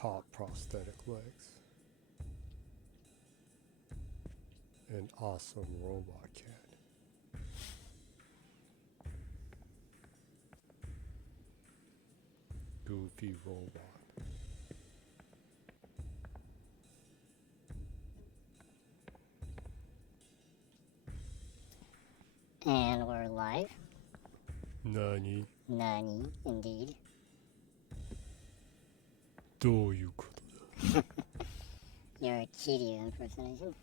hot prosthetic legs, an awesome robot cat, goofy robot. And we're live. Nani? Nani, indeed. どういうことだ? Your Kiryu impersonation.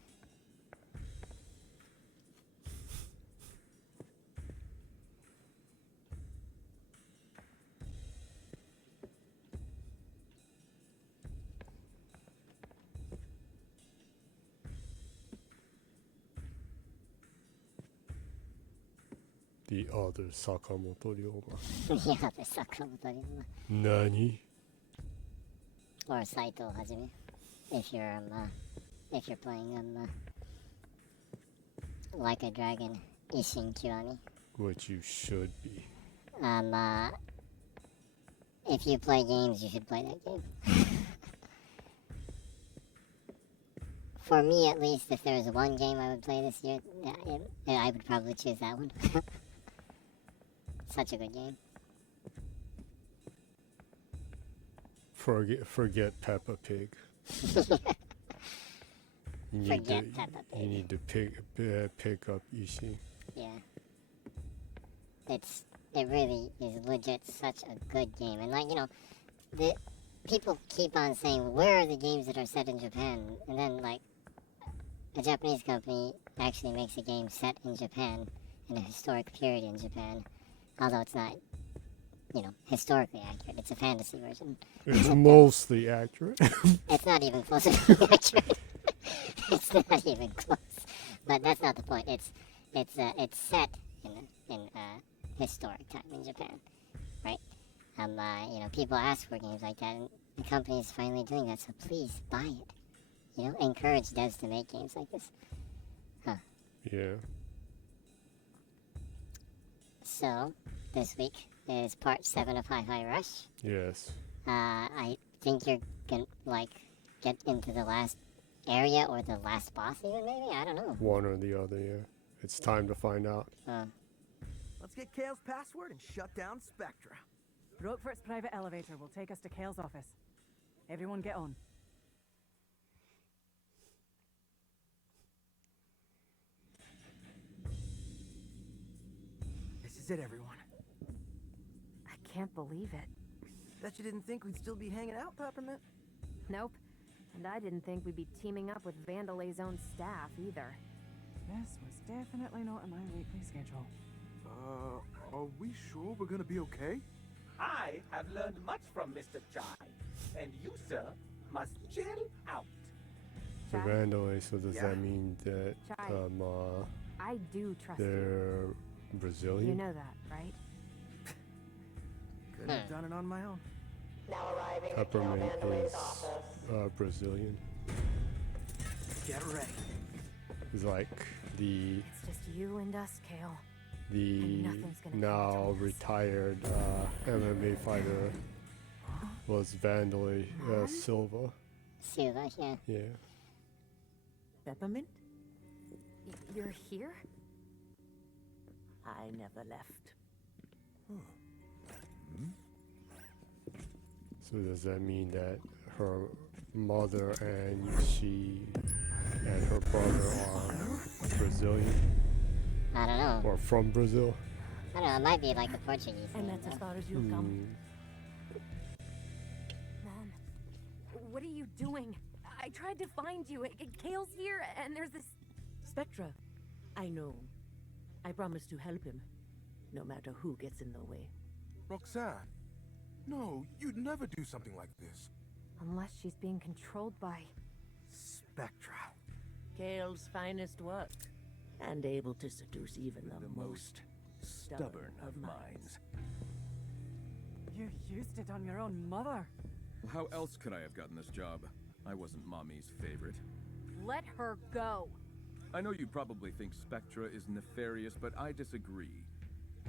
The other Sakamoto Ryoma. Yeah, the Sakamoto Ryoma. Nani? Or Saito Hajime. If you're playing Like a Dragon Ishin Kiwami. Which you should be. If you play games, you should play that game. For me, at least, if there was one game I would play this year, I would probably choose that one. Such a good game. Forget Peppa Pig. Forget Peppa Pig. You need to pick up Ishi. Yeah. It really is legit such a good game. And like, the people keep on saying, where are the games that are set in Japan? And then like a Japanese company actually makes a game set in Japan in a historic period in Japan. Although it's not, historically accurate. It's a fantasy version. It's mostly accurate. It's not even close to being accurate. It's not even close. But that's not the point. It's set in historic time in Japan, right? People ask for games like that, and the company is finally doing that. So please buy it. Encourage devs to make games like this. Huh. Yeah. So this week is part 7 of Hi-Fi Rush. Yes. I think you're gonna get into the last area or the last boss even, maybe? I don't know. One or the other, yeah. It's time to find out. Let's get Kale's password and shut down Spectra. Roquefort's private elevator will take us to Kale's office. Everyone get on. This is it, everyone. I can't believe it. Bet you didn't think we'd still be hanging out, Peppermint? Nope. And I didn't think we'd be teaming up with Vandelay's own staff, either. This was definitely not in my weekly schedule. Are we sure we're gonna be okay? I have learned much from Mr. Chai, and you, sir, must chill out. So Chai? Vandalay, so does that mean that Chai, I do trust you. they're Brazilian? You know that, right? Couldn't have done it on my own. Peppermint is Brazilian. Get ready. It's like the It's just you and us, Kale. the And nothing's gonna come now between us. retired MMA fighter was Vandalay Silva. Silva, yeah. Yeah. Peppermint? You're here? I never left. So does that mean that her mother and she and her brother are Brazilian I don't know. or from Brazil? I don't know. It might be like a Portuguese And thing. that's as though. far as you've come. Mom, what are you doing? I tried to find you. Kale's here, and there's this... Spectra, I know. I promise to help him, no matter who gets in the way. Roxanne, no, you'd never do something like this. Unless she's being controlled by... Spectra. Kale's finest work, and able to seduce even the most stubborn of minds. You used it on your own mother. How else could I have gotten this job? I wasn't Mommy's favorite. Let her go. I know you probably think Spectra is nefarious, but I disagree.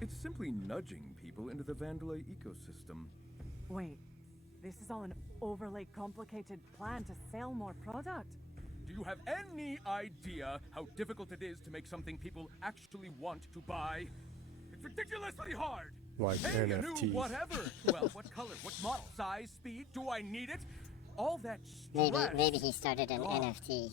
It's simply nudging people into the Vandalay ecosystem. Wait, This is all an overly complicated plan to sell more product. Do you have any idea how difficult it is to make something people actually want to buy? It's ridiculously hard! Like Hey, a new NFTs. whatever! Well, what color, what model, size, speed, do I need it? All that stress. Maybe he started an God. NFT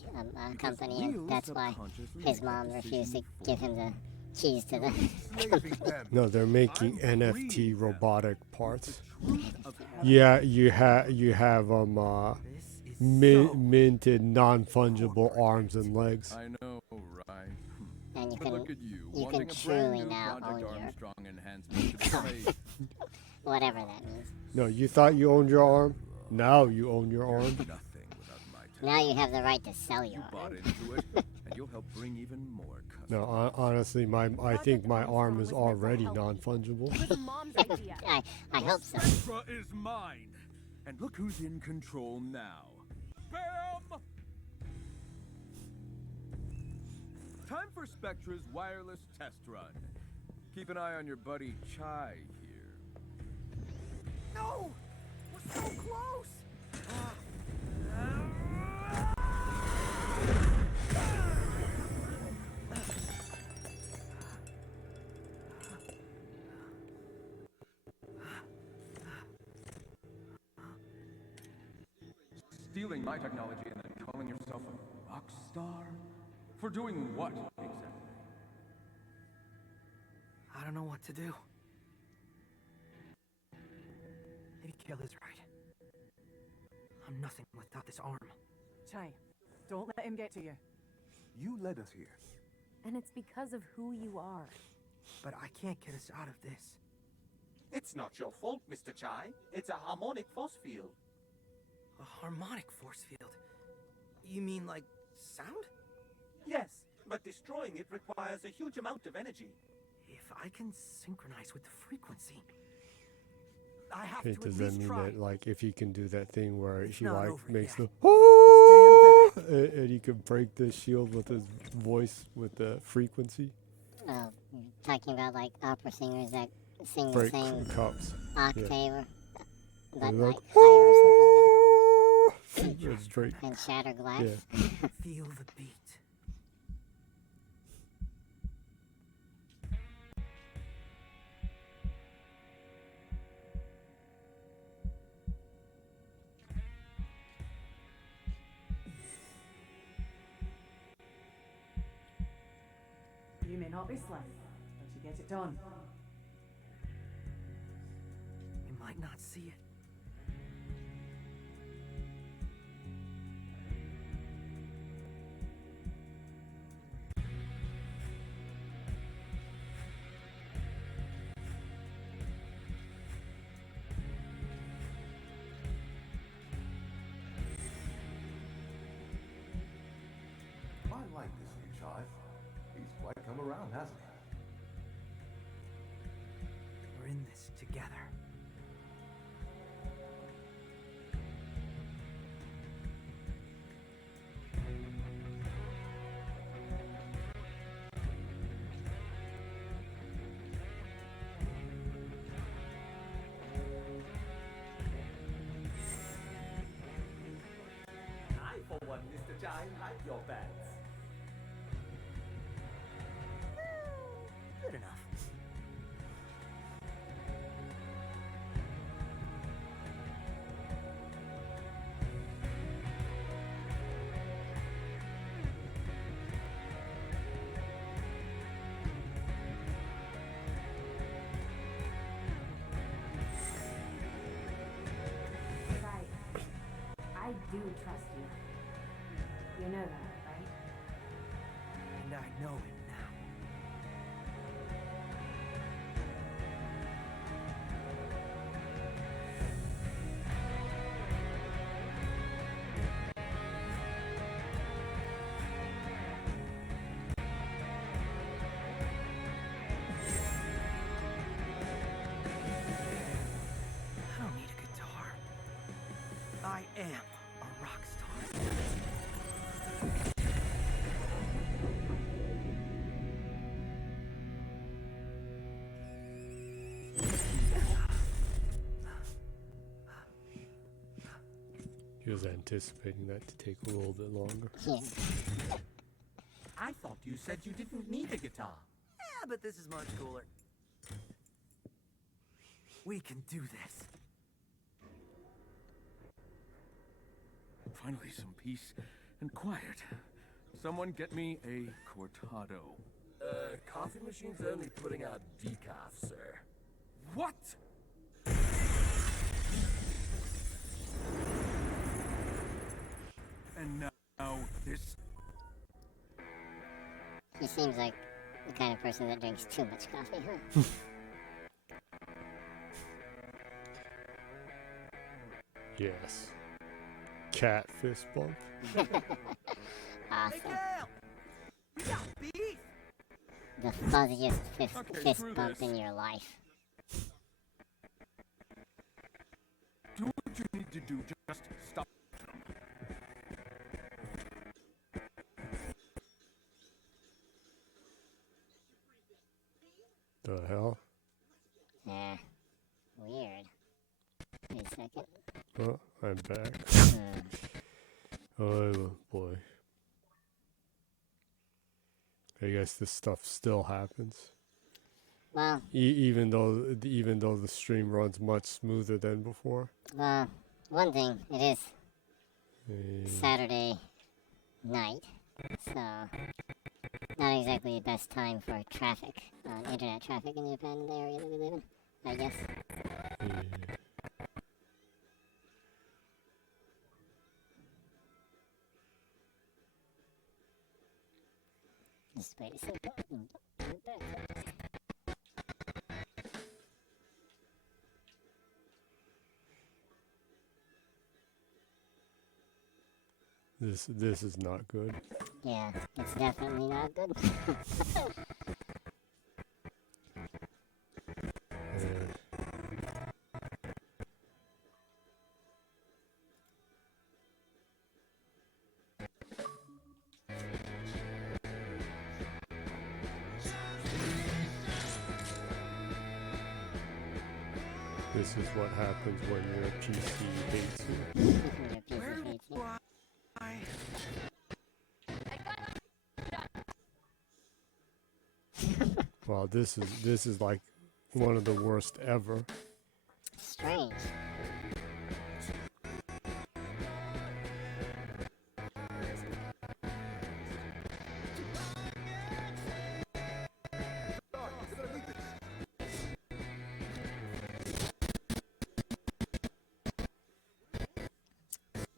Because company, and we'll that's why subconsciously his make mom that refused to decision give for him the keys to the Enslaving them. No, they're making I'm NFT freeing them. robotic parts. Truth of Yeah, you have This is so... minted non-fungible arms and legs. I know, right? and you But can look at you, you wanting can a brand truly new now Project own your Armstrong enhancement to the face. whatever that means. No, you thought you owned your arm? Now you own your You're arm. nothing without my Now you have the right to sell You your bought arm. into it, and you'll help bring even more customers. No, honestly, I think my arm is already non-fungible. It was Mom's idea. I hope so. Spectra is mine, and look who's in control now. Bam! Time for Spectra's wireless test run. Keep an eye on your buddy Chai here. No! We're so close! Stealing my technology and then calling yourself a rock star? For doing what, exactly? I don't know what to do. Maybe Kale is right. I'm nothing without this arm. Chai, don't let him get to you. You led us here. And it's because of who you are. But I can't get us out of this. It's not your fault, Mr. Chai. It's a harmonic force field. A harmonic force field? You mean like sound? Yes, but destroying it requires a huge amount of energy. If I can synchronize with the frequency, I have Okay, to does at that least mean try. that, like, if he can do that thing where It's he not like over makes yet. the oh, Stand and he can break the shield with his voice with the frequency, Oh, you're talking about like opera singers that sing break the same cups. octave, or, but They're like like, higher or something It's break. like that, and shatter glass. Yeah. Feel the beat. You may not be slim, but you get it done. You might not see it. I like this new child. He's quite come around, hasn't he? We're in this together. I, for one, Mr. Chai, like your bets. Good enough. Right. I do trust you. You know that, right? And I know it now. I don't need a guitar. I am a rock star. He was anticipating that to take a little bit longer. Yeah. I thought you said you didn't need a guitar. Yeah, but this is much cooler. We can do this. Finally, some peace and quiet. Someone get me a cortado. Coffee machine's only putting out decaf, sir. What? And now this. He seems like the kind of person that drinks too much coffee, huh? Yes. Cat fist bump. Awesome. Miguel! We got beef! The fuzziest Okay, fist screw bump this. in your life. Do what you need to do. Just stop them. The hell? Weird. Wait a second. Oh, I'm back. Hmm. Oh boy. I guess this stuff still happens. Well, Even though the stream runs much smoother than before. one thing, it is Eh, Saturday night, so not exactly the best time for traffic, internet traffic in Japan, in the area that we live in, I guess. eh. Just wait a second. This is not good. Yeah, it's definitely not good. This is what happens when your PC hates you. Your piece Where of do pizza. I... Wow, this is like one of the worst ever. Strange.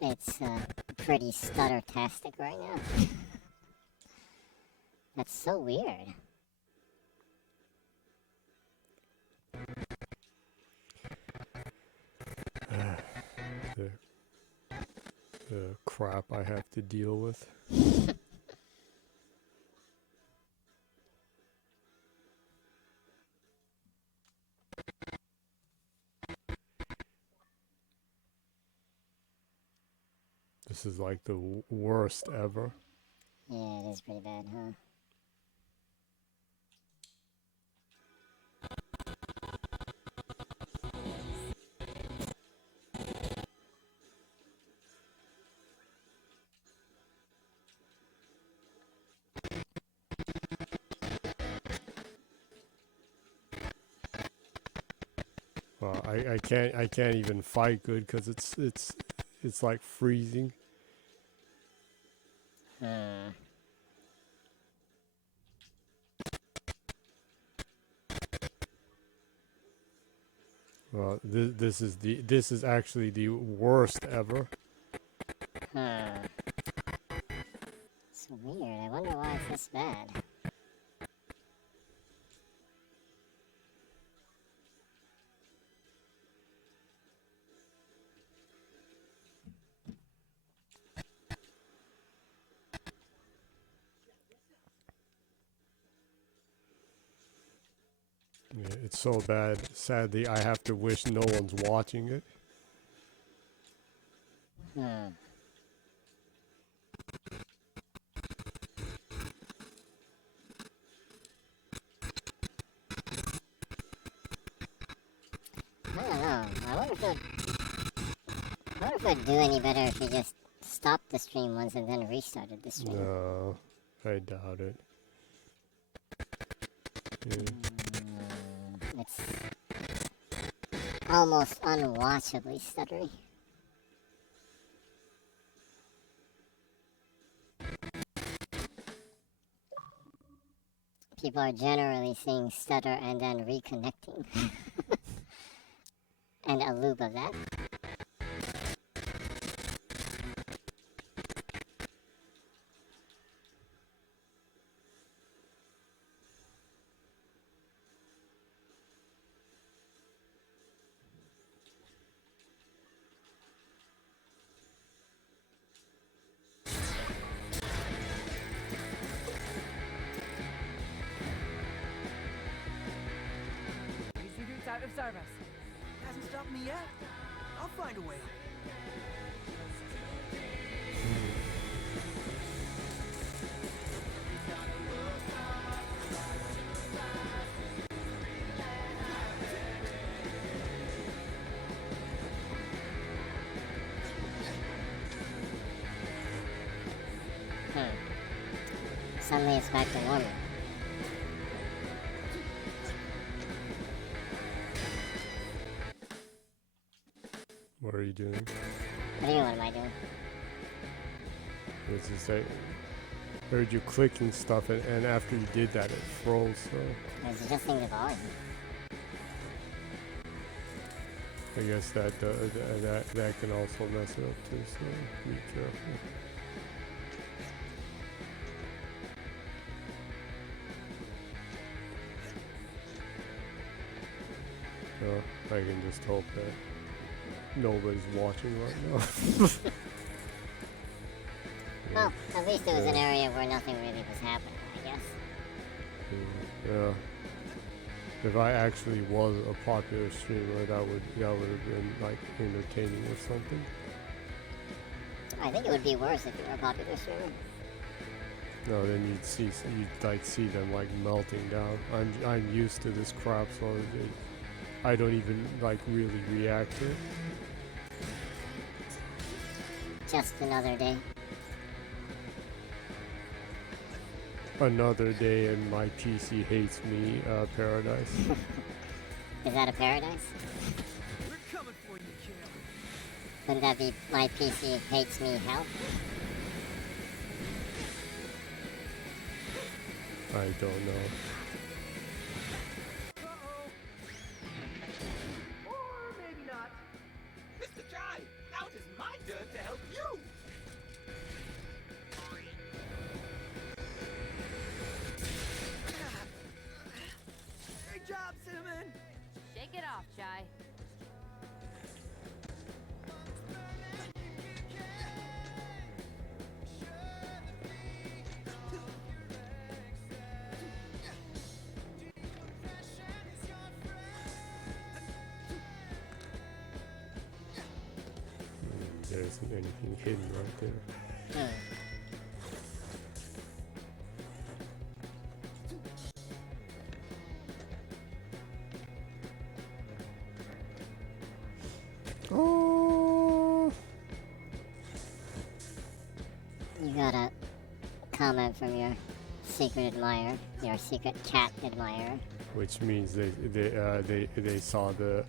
It's pretty stutter-tastic right now. That's so weird. The crap I have to deal with. This is like the worst ever. Yeah, it is pretty bad, huh? Well, I can't even fight good because it's like freezing. Well, this is actually the worst ever. It's weird. I wonder why it's this bad. Yeah, it's so bad. Sadly, I have to wish no one's watching it. I don't know. I wonder wonder if it'd do any better if you just stopped the stream once and then restarted the stream. No, I doubt it. Yeah. It's almost unwatchably stuttery. People are generally seeing stutter and then reconnecting. And a loop of that. PC boots out of service. Hasn't stopped me yet. I'll find a way. Suddenly it's back to normal. What are you doing? What do you mean, what am I doing? It's just like, I heard you clicking stuff, and after you did that, it froze. So It's adjusting the volume. I guess that can also mess it up too. So be careful. I can just hope that nobody's watching right now. Well, at least it was an area where nothing really was happening, I guess. Yeah. If I actually was a popular streamer, that would have been like entertaining or something. I think it would be worse if you were a popular streamer. No, then you'd see them like melting down. I'm used to this crap, so I don't even like really react to it. Just another day. Another day and my PC hates me, paradise. Is that a paradise? We're coming for you, Kale. Wouldn't that be my PC hates me hell? I don't know. Or maybe not. Mr. Jai, now it is my turn to help you. Great job, Cinnamon. Shake it off, Jai. There isn't anything hidden right there. Oh, You got a comment from your secret admirer, your secret cat admirer. which means they saw the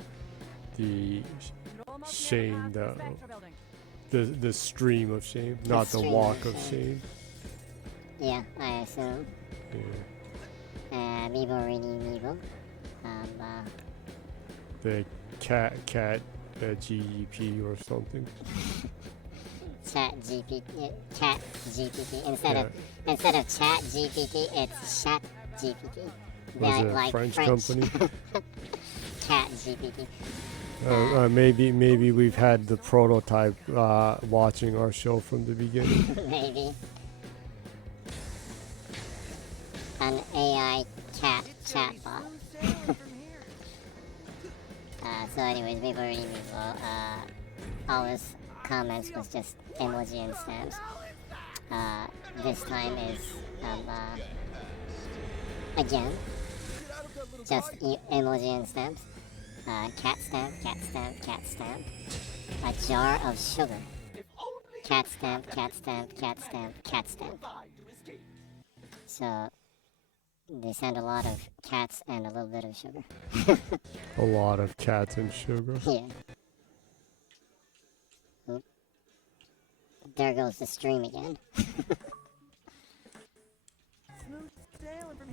Roll 'em up shame, near the Spectra building. the stream of shame, not the stream walk of of shame. Yeah, I assume. Yeah. Meebo, Meebo. The cat GEP or something. Chat GPT. Instead of Chat GPT, it's Chat GPT. Was it a like French company? Cat GPT. Maybe we've had the prototype watching our show from the beginning. Maybe. An AI chatbot. So anyways, we've already moved all his comments was just emoji and stamps. This time is again just emoji and stamps. Cat stamp, cat stamp, cat stamp. A jar of sugar. Cat stamp, cat stamp, cat stamp, cat stamp. So they send a lot of cats and a little bit of sugar. A lot of cats and sugar. Yeah. Oop. There goes the stream again.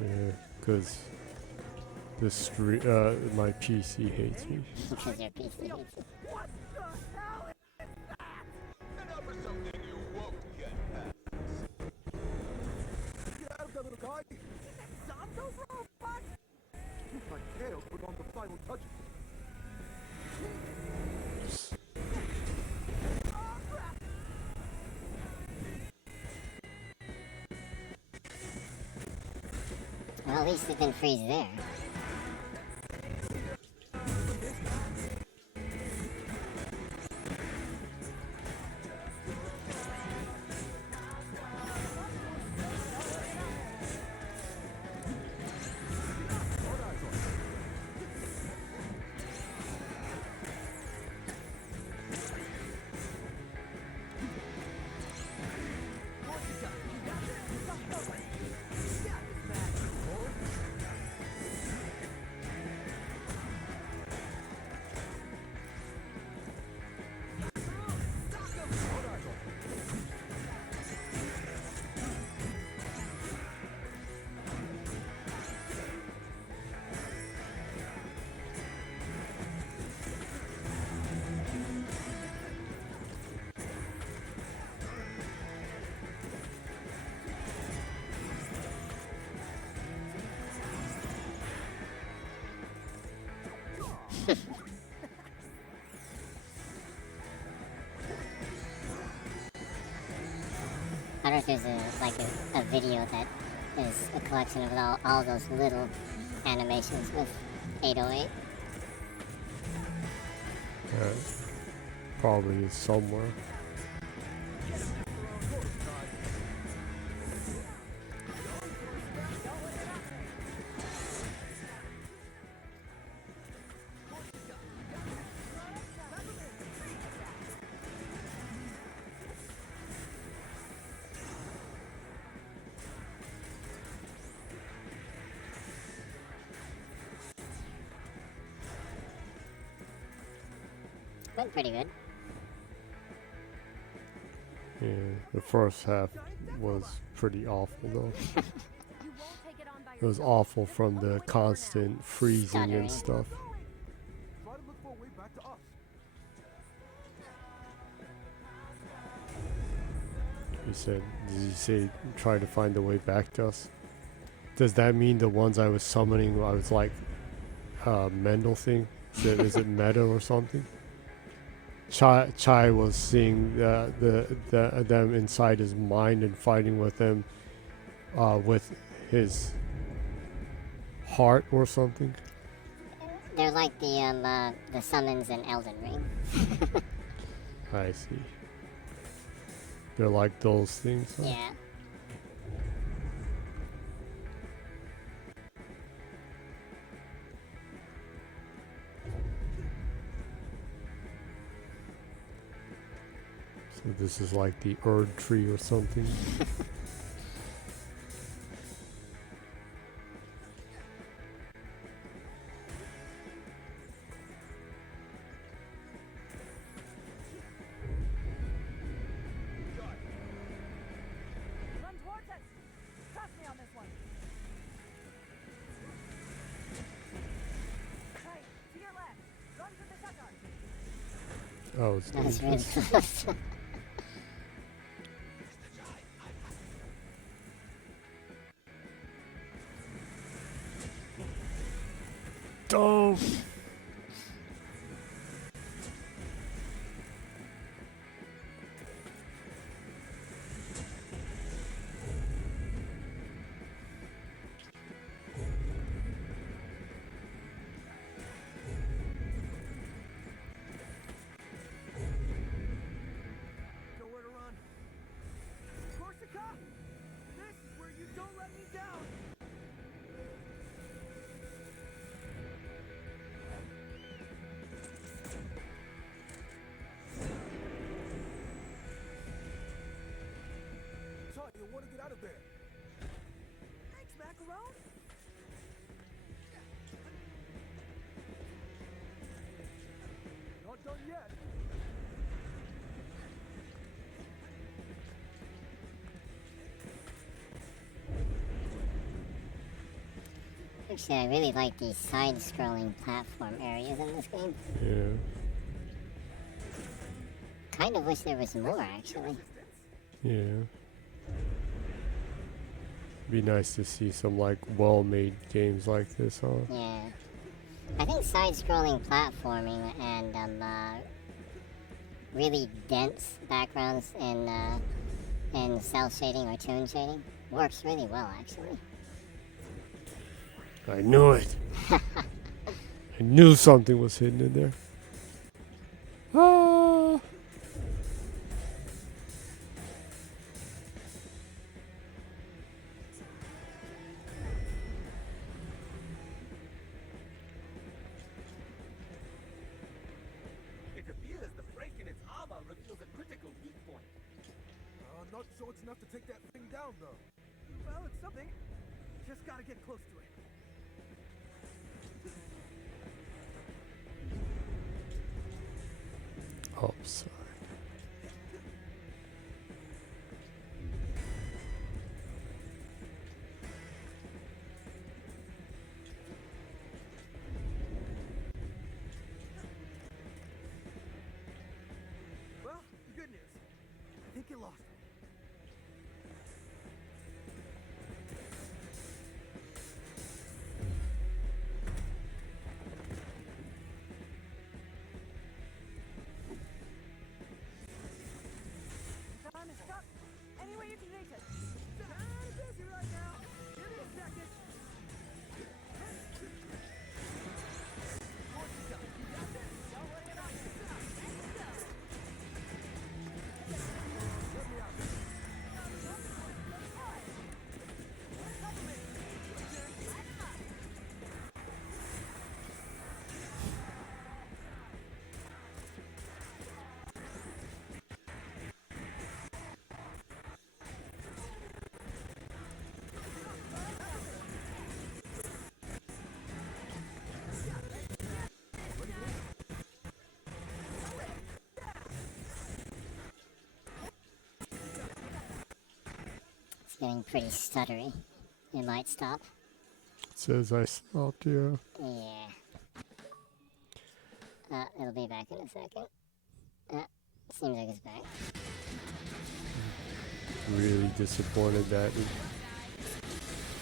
Yeah, because my PC hates me. Because your PC hates you. What the hell is that? Get out of there, little guy! Stop those robots! Looks like Kale put on the final touches. Well, at least it didn't freeze there. I don't know if there's a video that is a collection of all those little animations with 808. Yeah, probably is somewhere. Went pretty good. Yeah, the first half was pretty awful though. It was awful from the constant freezing and stuff. Try to look for a way back to us. Did he say try to find the way back to us? Does that mean the ones I was summoning, I was like, Mendel thing? Is it meta or something? Chai was seeing them inside his mind and fighting with them with his heart or something. They're like the summons in Elden Ring. I see. They're like those things. Huh? Yeah. So this is like the Erd tree or something. Run towards us! Trust me on this one. Hey, to your left. Run to the shotgun. Oh, it's That's really dangerous. close. Oh. I want to get out of there. Thanks, Macaron. Not done yet. Actually, I really like these side-scrolling platform areas in this game. Yeah. Kind of wish there was more, actually. Yeah. Be nice to see some like well-made games like this, huh? Yeah. I think side-scrolling platforming and really dense backgrounds in cell shading or toon shading works really well, actually. I knew it. I knew something was hidden in there. Ah. It appears the break in its armor reveals a critical weak point. Not sure it's enough to take that thing down, though. Well, it's something. Just gotta get close to it. Upside. Well, the good news. I think you lost me. Time is up. Any way you can reach it. Kinda busy right now. Give me a second. It's getting pretty stuttery. It might stop. It says I stopped, yeah. Yeah. It'll be back in a second. Seems like it's back. Really disappointed that it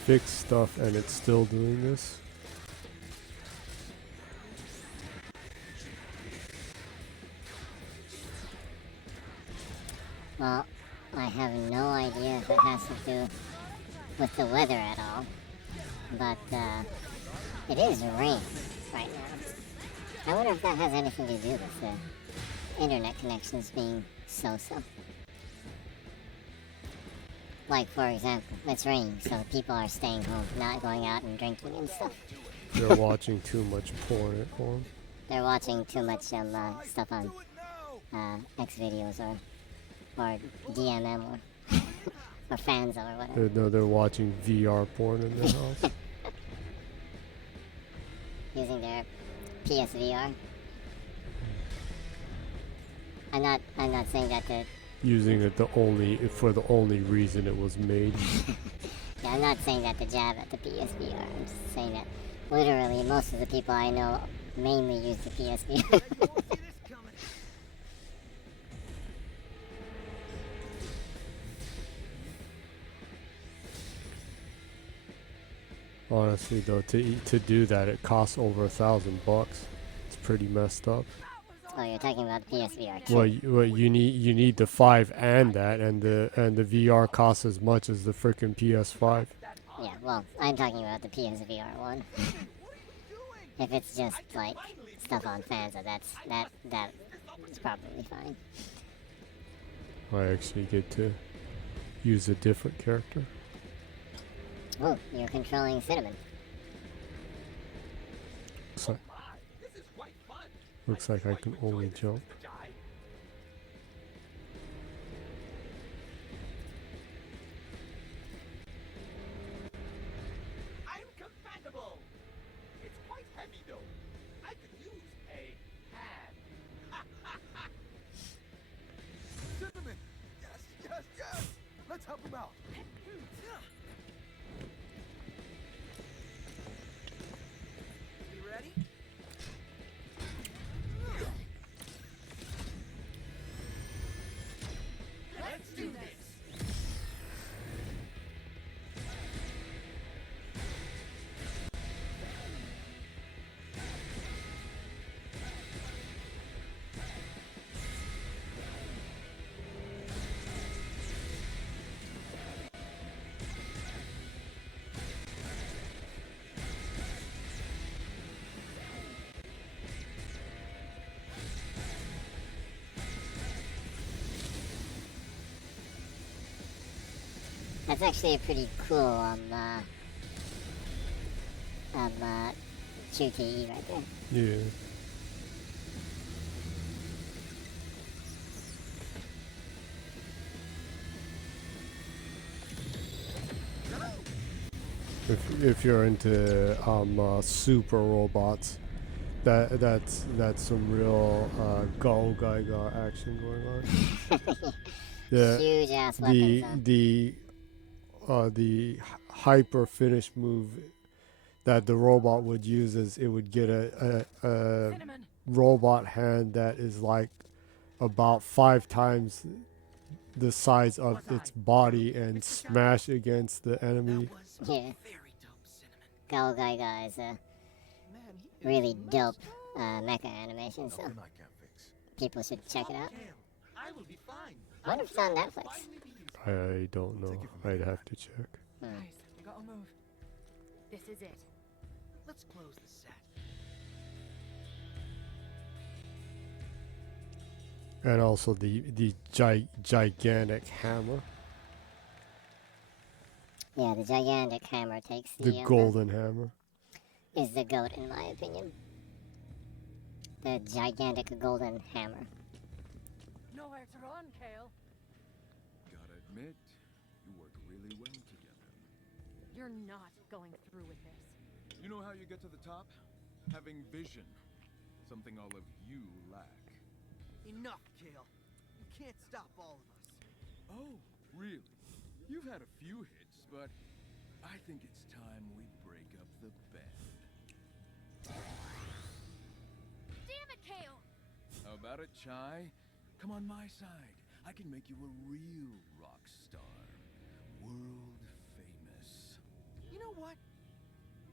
fixed stuff and it's still doing this. Well, I have no idea if it has to do with the weather at all. But, it is rain right now. I wonder if that has anything to do with the internet connections being so-so. Like, for example, it's raining, so people are staying home, not going out and drinking and stuff. They're watching too much porn at home. They're watching too much stuff on X videos or DMM or fans or whatever. They're watching VR porn in their house. Using their PSVR. I'm not saying that the Using it for the only reason it was made. yeah, I'm not saying that to jab at the PSVR. I'm just saying that literally most of the people I know mainly use the PSVR. Honestly, though, to do that, it costs over $1,000. It's pretty messed up. Oh, you're talking about the PSVR too. Well, you need the 5 and that, and the VR costs as much as the frickin' PS5. Yeah, well, I'm talking about the PSVR one. If it's just like stuff on fans, that's probably fine. I actually get to use a different character. Oh, you're controlling Cinnamon. Looks like I can only jump. That's actually a pretty cool QTE right there. Yeah. If you're into super robots, that's some real Go Gaga action going on. Yeah, Huge ass weapons. the hyper finish move that the robot would use is it would get a robot hand that is like about 5 times the size of its body and smash against the enemy. Yeah. Go Gaga is a really dope mecha animation, so people should check it out. I will be fine. I wonder if it's on Netflix. I don't know. I'd have to check. Guys, we gotta move. This is it. Let's close the set. And also the gigantic hammer, Yeah, the gigantic hammer takes the golden hammer. is the goat in my opinion. The gigantic golden hammer. Nowhere to run, Kale. Gotta admit, you work really well together. You're not going through with this. You know how you get to the top? Having vision. Something all of you lack. Enough, Kale. You can't stop all of us. Oh, really? You've had a few hits, but I think it's time we break up the band. Damn it, Kale! How about it, Chai? Come on my side. I can make you a real rock star. World famous. You know what?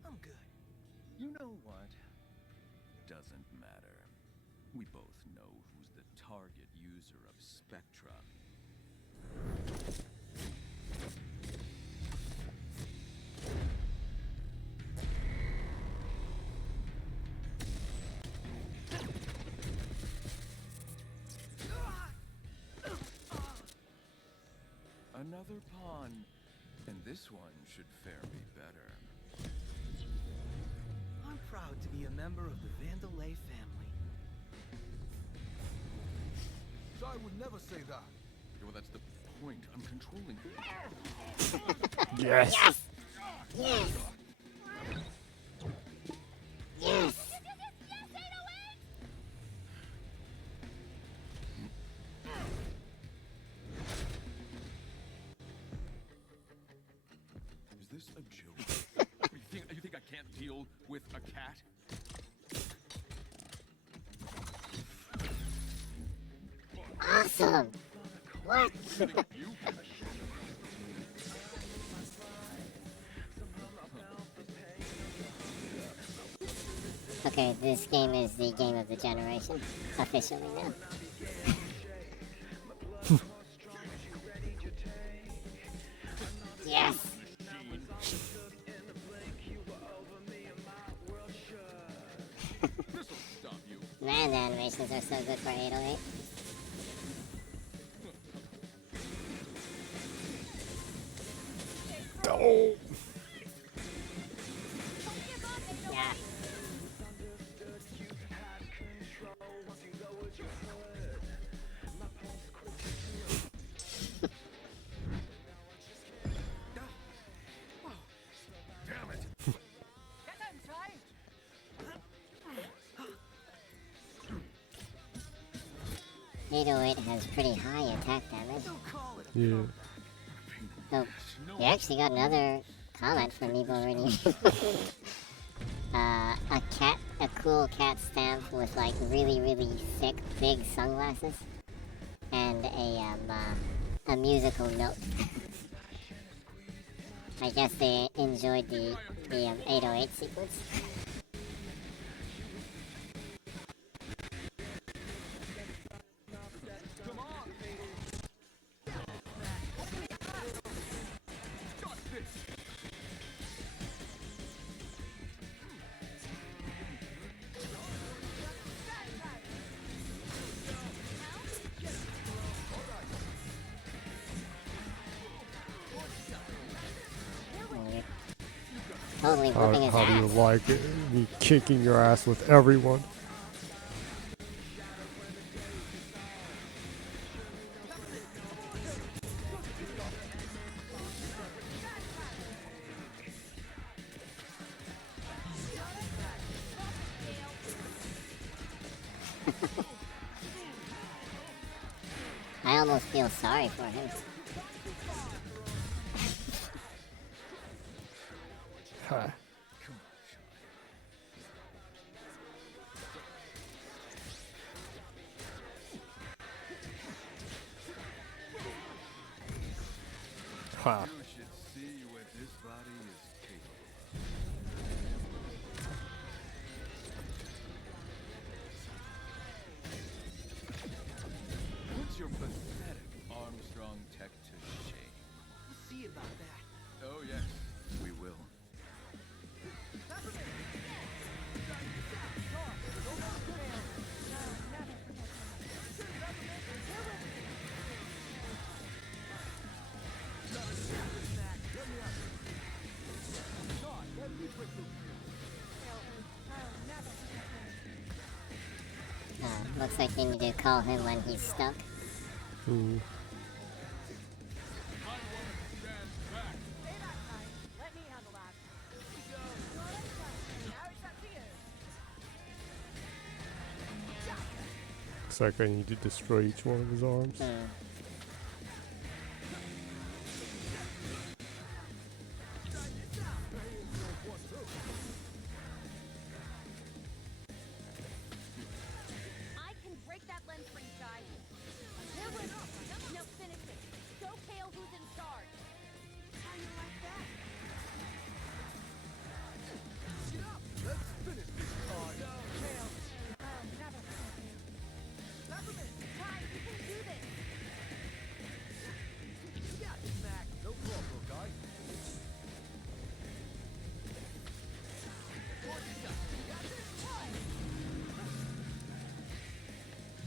I'm good. You know what? Doesn't matter. We both know who's the target user of Spectra. Another pawn, and this one should fare me better. I'm proud to be a member of the Vandalay family. So I would never say that. Yeah, well, that's the point. I'm controlling you. Yes. Yes! Yes! Yes! Is this a joke? you think I can't deal with a cat? Awesome! What? You Okay, this game is the game of the generation. Officially now. Yes! this'll stop you. Man, the animations are so good for 808. Oh. Yeah. Damn it. Get them, Chai! 808 has pretty high attack damage. Yeah. Oh, we actually got another comment from Evil Radiation. A cool cat stamp with like really, really thick, big sunglasses, and a musical note. I guess they enjoyed the 808 sequence. totally whooping his How do you ass. like it? Me kicking your ass with everyone? I almost feel sorry for him. Ha. Ha. You should see what this body is capable of. Put your pathetic Armstrong tech to shame. We'll see about that. Oh yes, we will. Looks like you need to call him when he's stuck. Mm. Let me handle that. Looks like I need to destroy each one of his arms. I can break that lens for you guys. Now finish it. Show Kale who's in charge. How you like that? Get up! Let's finish this card. Ty, you can do this. Yeah, Mac. No problem, guy.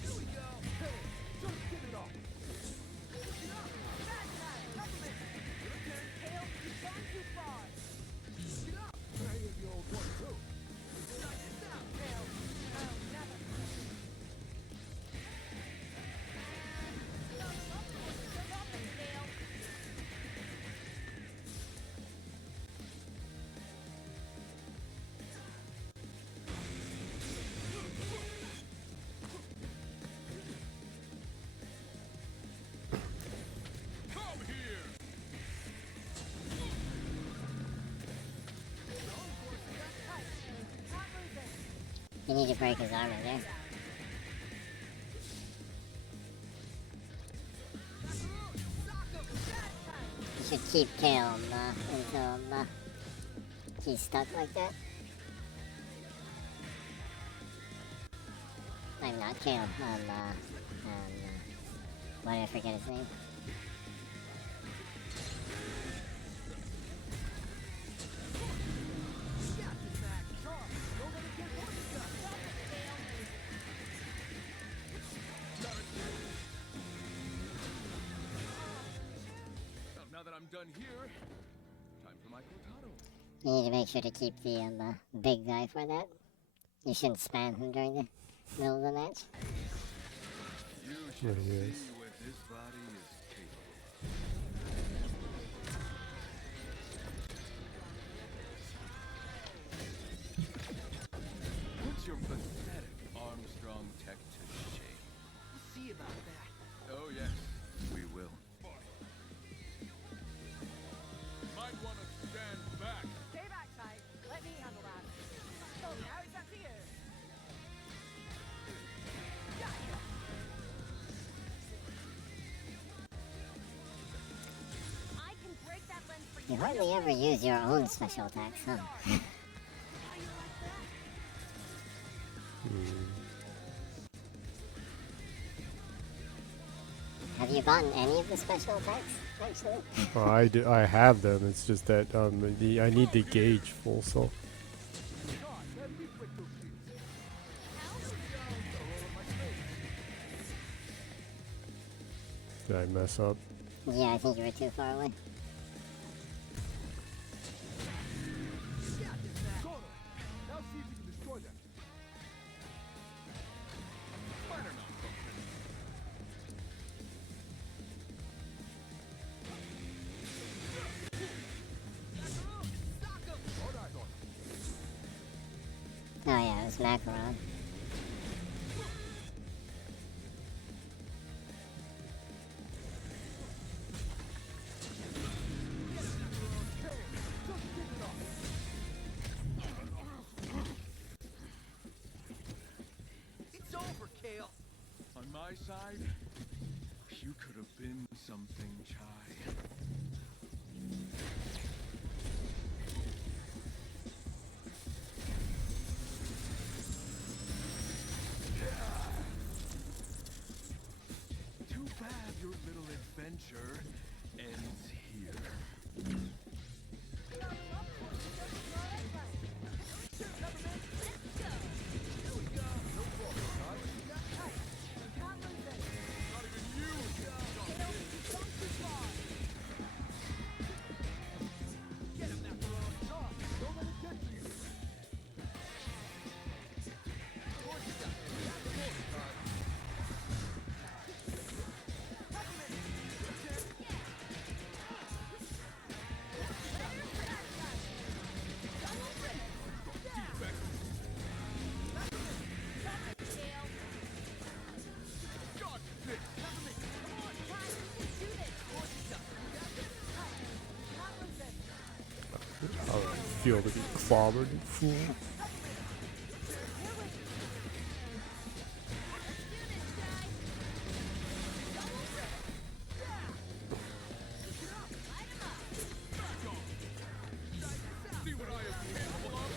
Here we go. Hey, just get it off. Get up. Kale, you've gone too far. Get up. Hey, the old one, too. Come here! You need to break his arm in there. You should keep Kale until he's stuck like that. I'm not Kale. Why did I forget his name? Well, now that I'm done here, time for my cortado. You need to make sure to keep the big guy for that. You shouldn't spam him during the middle of the match. You There should he see is. what this body is capable of. Put your pathetic Armstrong tech to shame. We'll see about that. Oh yes, we will. Might want to stand back. Stay back, Ty. Let me handle that. So now it's up to you. I can break that lens for you. You hardly ever use your own special attacks, huh? Have you gotten any of the special attacks, actually? Well, I have them. It's just that I need the gauge full. So did I mess up? Yeah, I think you were too far away. Macaron. It's over, Kale. On my side, you could have been something, Chai. Too bad your little adventure ends here. I feel to be clobbered, you fool. See what I am capable of.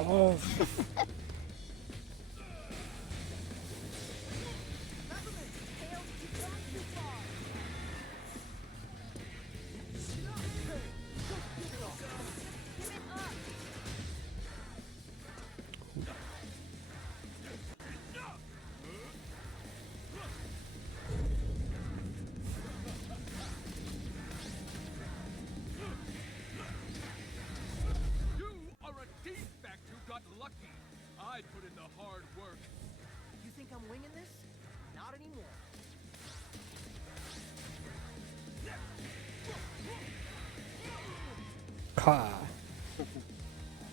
Oh. You are a defect who got lucky. I put in the hard work. You think I'm winging this? Not anymore. Ha.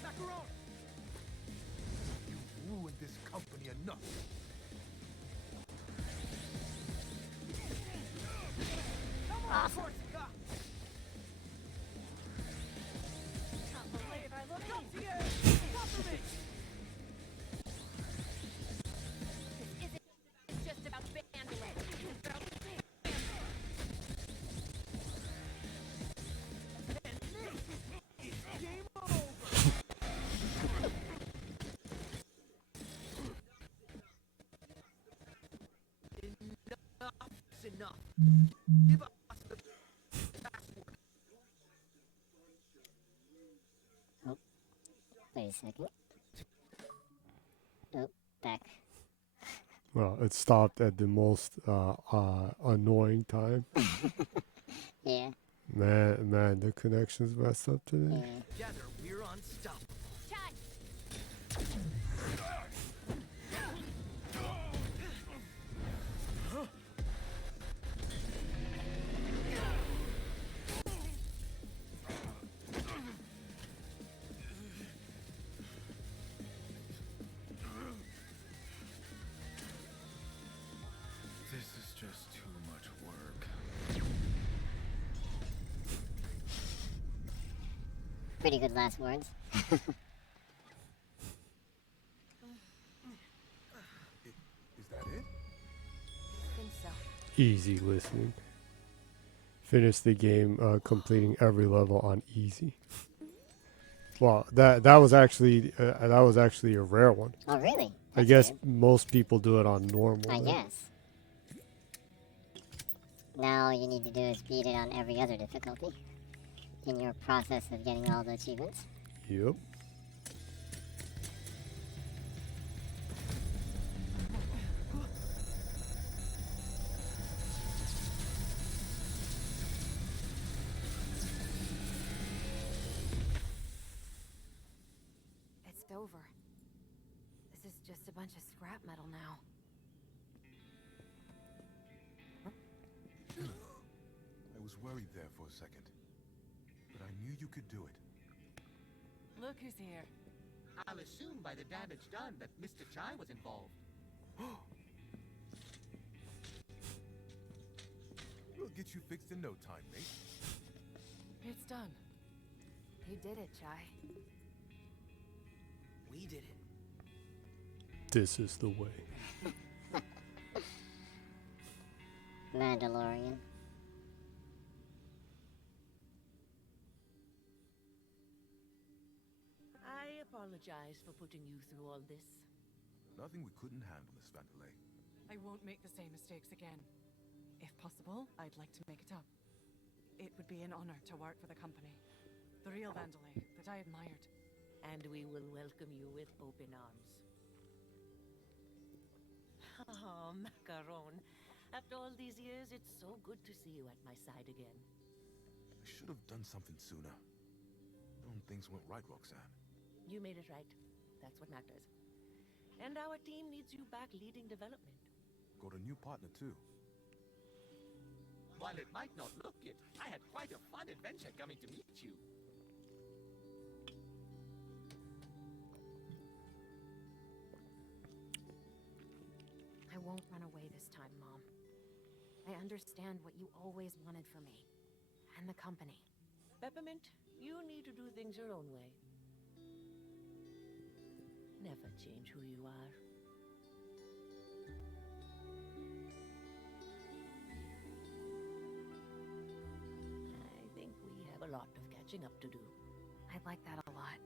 Macaron! You've ruined this company enough. Awesome. Can't believe I looked up to you. This isn't just about vandalism. It's about Game over! Enough's enough. Give us the password. Wait a second. Oh, back. Well, it stopped at the most annoying time. Yeah. Man, the connection's messed up today. Yeah. Together, we're unstoppable. Chai! This is just too much work. Pretty good last words. Is that it? I think so. Easy listening. Finish the game, completing every level on easy. Well, that was actually a rare one. Oh, really? I That's guess weird. most people do it on normal. I though. guess. Now all you need to do is beat it on every other difficulty in your process of getting all the achievements. Yep. It's over. This is just a bunch of scrap metal now. I was worried there for a second. But I knew you could do it. Look who's here. I'll assume by the damage done that Mr. Chai was involved. We'll get you fixed in no time, mate. It's done. You did it, Chai. We did it. This is the way. Mandalorian. I apologize for putting you through all this. Nothing we couldn't handle, Miss Vandelay. I won't make the same mistakes again. If possible, I'd like to make it up. It would be an honor to work for the company. The real Vandelay that I admired. And we will welcome you with open arms. Oh, Macaron. After all these years, it's so good to see you at my side again. I should have done something sooner. Things went right, Roxanne. You made it right. That's what matters. And our team needs you back leading development. Got a new partner, too. While it might not look it, I had quite a fun adventure coming to meet you. I won't run away this time, Mom. I understand what you always wanted for me. And the company. Peppermint, you need to do things your own way. Never change who you are. I think we have a lot of catching up to do. I'd like that a lot.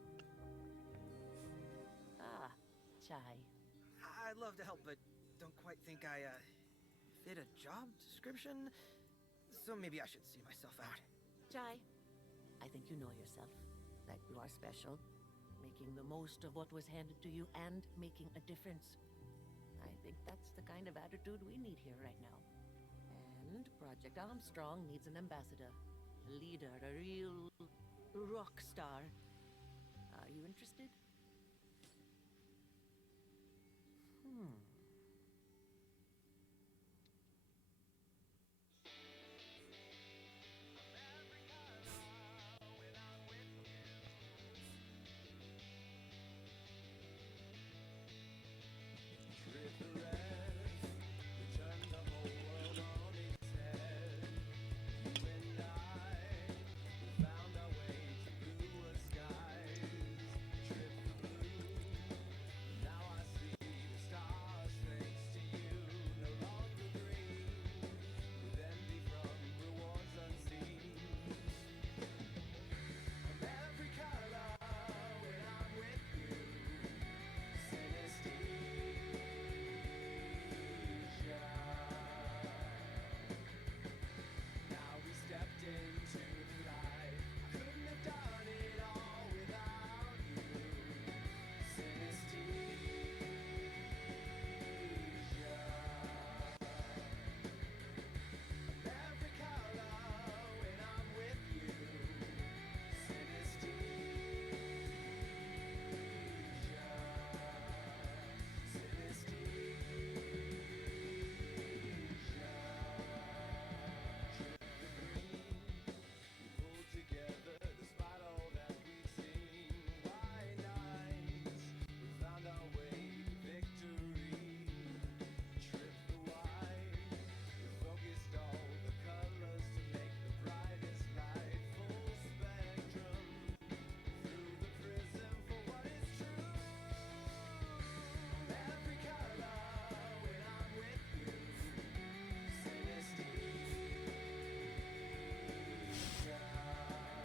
Ah, Chai. I'd love to help, but don't quite think I, fit a job description. So maybe I should see myself out. Chai, I think you know yourself. That you are special. Making the most of what was handed to you and making a difference. I think that's the kind of attitude we need here right now. And Project Armstrong needs an ambassador. A leader, a real rock star. Are you interested?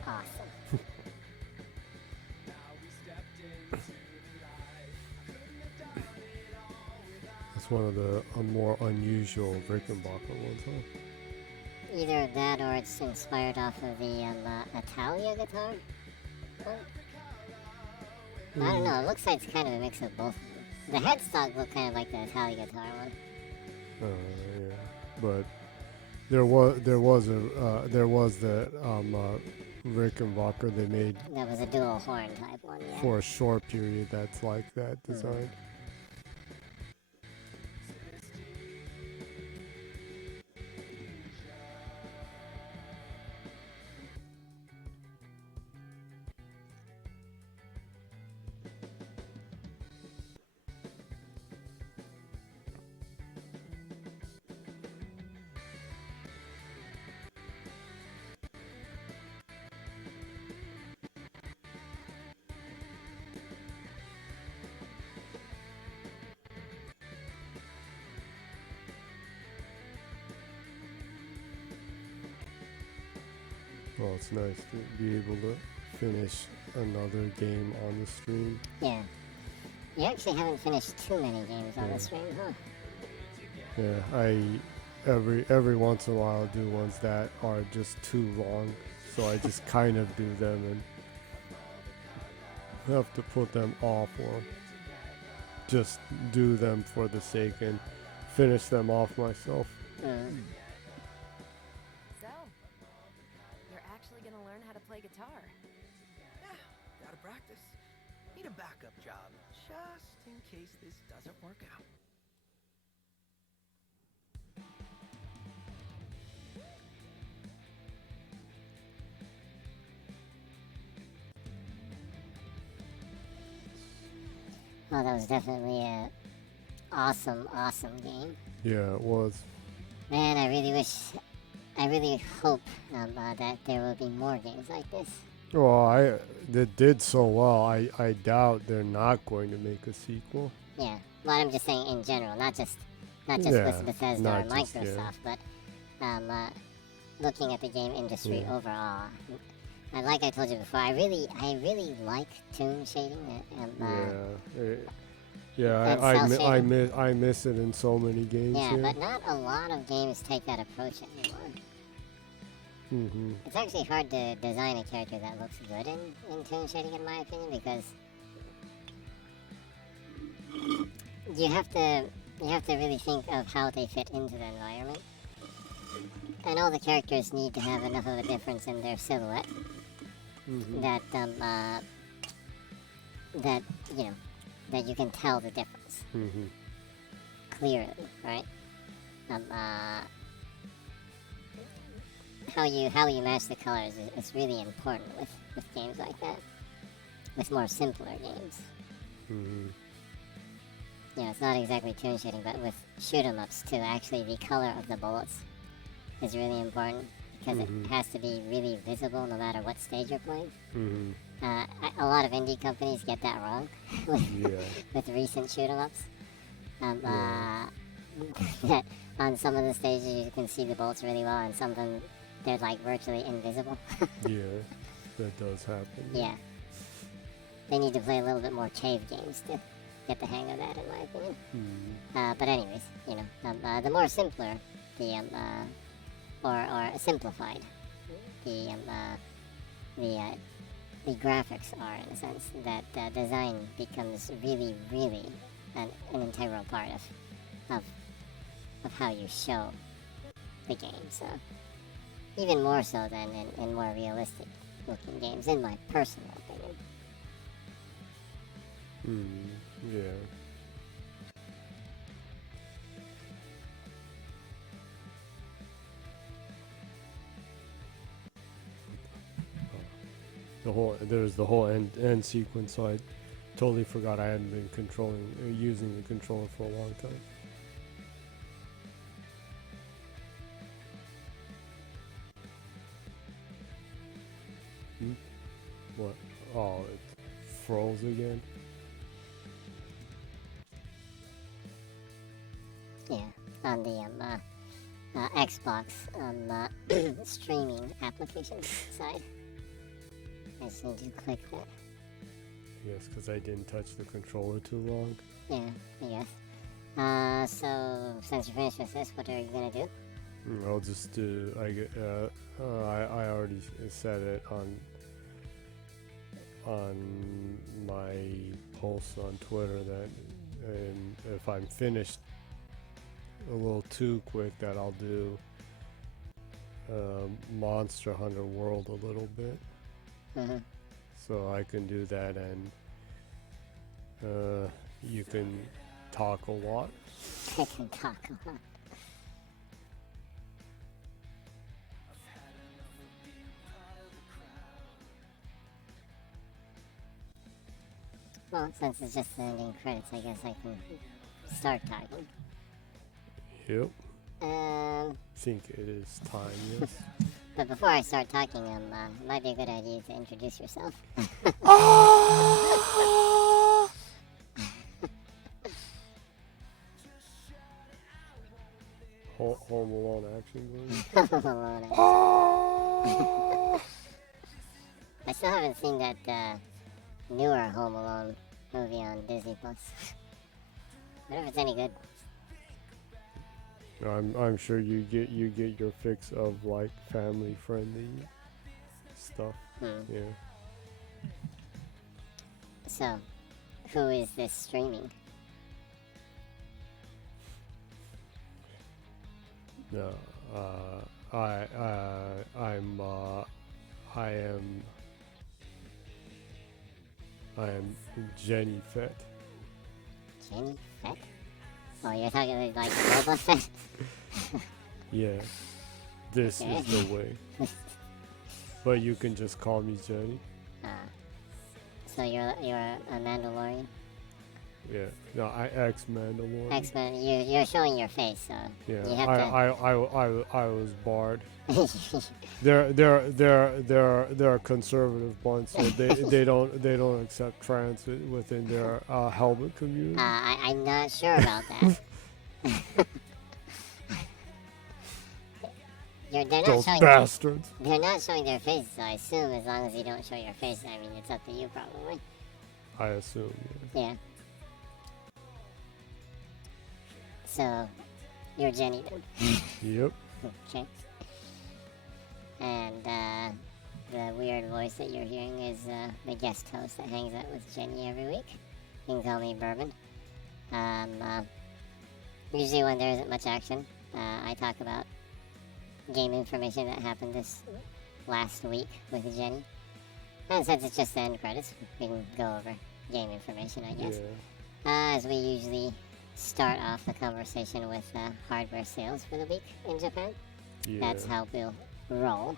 Awesome. That's one of the more unusual Rickenbacker ones, huh? either that or it's inspired off of the Italia guitar. I don't know. It looks like it's kind of a mix of both. The headstock looked kind of like the Italia guitar one. Yeah, but there was that Rickenbacker they made That was a dual horn type one, yeah. for a short period. That's like that design. Well, it's nice to be able to finish another game on the stream. Yeah. You actually haven't finished too many games on the stream, huh? Yeah, I every once in a while do ones that are just too long, so I just kind of do them and have to put them off or just do them for the sake and finish them off myself. So, you're actually gonna learn how to play guitar. Yeah, gotta practice. Need a backup job, just in case this doesn't work out. Oh, that was definitely a awesome game. Yeah, it was. Man, I really hope that there will be more games like this. Well, they did so well. I doubt they're not going to make a sequel. Yeah, well, I'm just saying in general, not just Yeah, with Bethesda not or just, yeah. Microsoft, but looking at the game industry Yeah. overall. Like I told you before, I really like tune shading. Yeah, and cell shading. I miss it in so many games. Yeah, here. but not a lot of games take that approach anymore. Mm-hmm. It's actually hard to design a character that looks good in tune shading, in my opinion, because you have to really think of how they fit into the environment, and all the characters need to have enough of a difference in their silhouette that that you can tell the difference clearly, right? How you match the colors is really important with games like that, with more simpler games. Yeah, it's not exactly tune shading, but with shoot 'em ups too, actually the color of the bullets is really important because it has to be really visible no matter what stage you're playing. A lot of indie companies get that wrong with recent shoot 'em ups. That on some of the stages you can see the bullets really well, and some of them they're like virtually invisible. Yeah, that does happen. Yeah. They need to play a little bit more cave games to get the hang of that, in my opinion. But anyways, the more simpler or simplified the graphics are, in a sense, that design becomes really, really an integral part of how you show the game. So even more so than in more realistic looking games, in my personal opinion. Yeah. There's the whole end sequence, so I totally forgot I hadn't been using the controller for a long time. What? Oh, it froze again? Yeah, on the Xbox streaming application side. I just need to click that. Yes, because I didn't touch the controller too long. Yeah, I guess. So since you're finished with this, what are you gonna do? I'll just do. I already said it on my post on Twitter that if I'm finished a little too quick, that I'll do Monster Hunter World a little bit. Mm-hmm. So I can do that, and you can talk a lot. I can talk a lot. Well, since it's just the ending credits, I guess I can start talking. Yep. Um, Think it is time, yes. but before I start talking, it might be a good idea to introduce yourself. Home Alone action movie. I still haven't seen that newer Home Alone movie on Disney Plus. I wonder if it's any good. I'm sure you get your fix of like family friendly stuff. Yeah. So, who is this streaming? No, I am Jenny Fett. Jenny Fett? Oh, you're talking like Boba Fett? Yeah, this is the way. But you can just call me Jenny. So you're a Mandalorian? Yeah, no, ex-Mandalorian. X-Men, you're showing your face, so Yeah, you have I was barred. They're a conservative bunch, so they don't accept trans within their helmet community. I'm not sure about that. They're not Those showing bastards. They're not showing their faces, so I assume as long as you don't show your face, I mean, it's up to you probably. I assume. Yeah. So, you're Jenny then? Yep. Okay. And the weird voice that you're hearing is the guest host that hangs out with Jenny every week. You can call me Bourbon. Usually when there isn't much action, I talk about game information that happened this last week with Jenny. And since it's just the end credits, we can go over game information, I guess. Yeah. As we usually start off the conversation with hardware sales for the week in Japan. Yeah. That's how we'll roll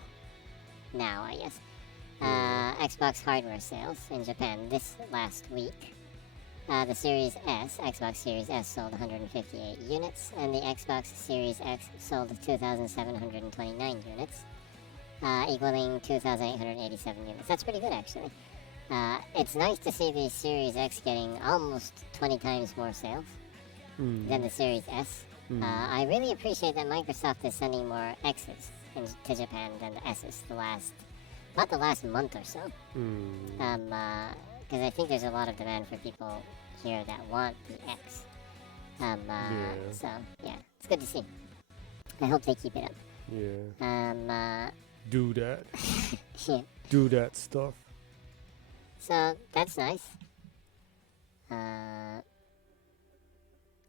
now, I guess. Xbox hardware sales in Japan this last week. The Series S, Xbox Series S sold 158 units, and the Xbox Series X sold 2,729 units, equaling 2,887 units. That's pretty good, actually. It's nice to see the Series X getting almost 20 times more sales than the Series S. I really appreciate that Microsoft is sending more X's to Japan than the S's about the last month or so. Because I think there's a lot of demand for people here that want the X. So, yeah, it's good to see. I hope they keep it up. Yeah. Do that. Yeah. Do that stuff. So, that's nice.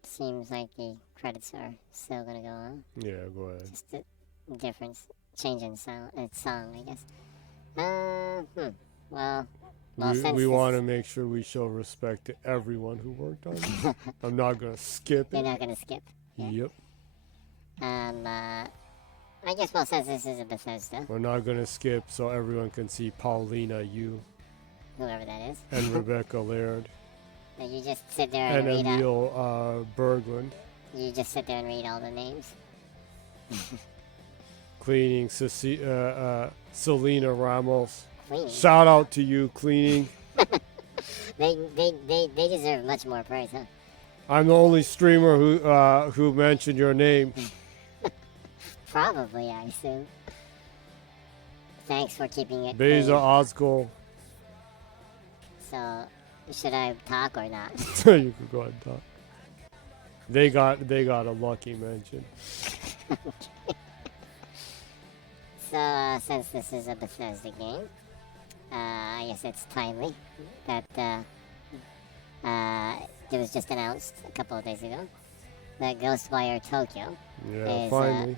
Seems like the credits are still gonna go on. Yeah, go ahead. Just a difference, change in sound, song, I guess. Well, we want to make sure we show respect to everyone who worked on it. I'm not gonna skip You're it. not gonna skip. Yeah. Yep. I guess, well, since this is a Bethesda, We're not gonna skip so everyone can see Paulina Yu whoever that is, and Rebecca Laird you just sit there and and read Emil Berglund you just sit there and read all the names. cleaning Selena Ramos. Cleaning. Shout out to you, cleaning. They deserve much more praise, huh? I'm the only streamer who mentioned your name. Probably, I assume. Thanks for keeping it Beza clean. Ozgol. So, should I talk or not? You could go ahead and talk. They got a lucky mention. so since this is a Bethesda game, I guess it's timely that it was just announced a couple of days ago that Ghostwire Tokyo Yeah, is finally.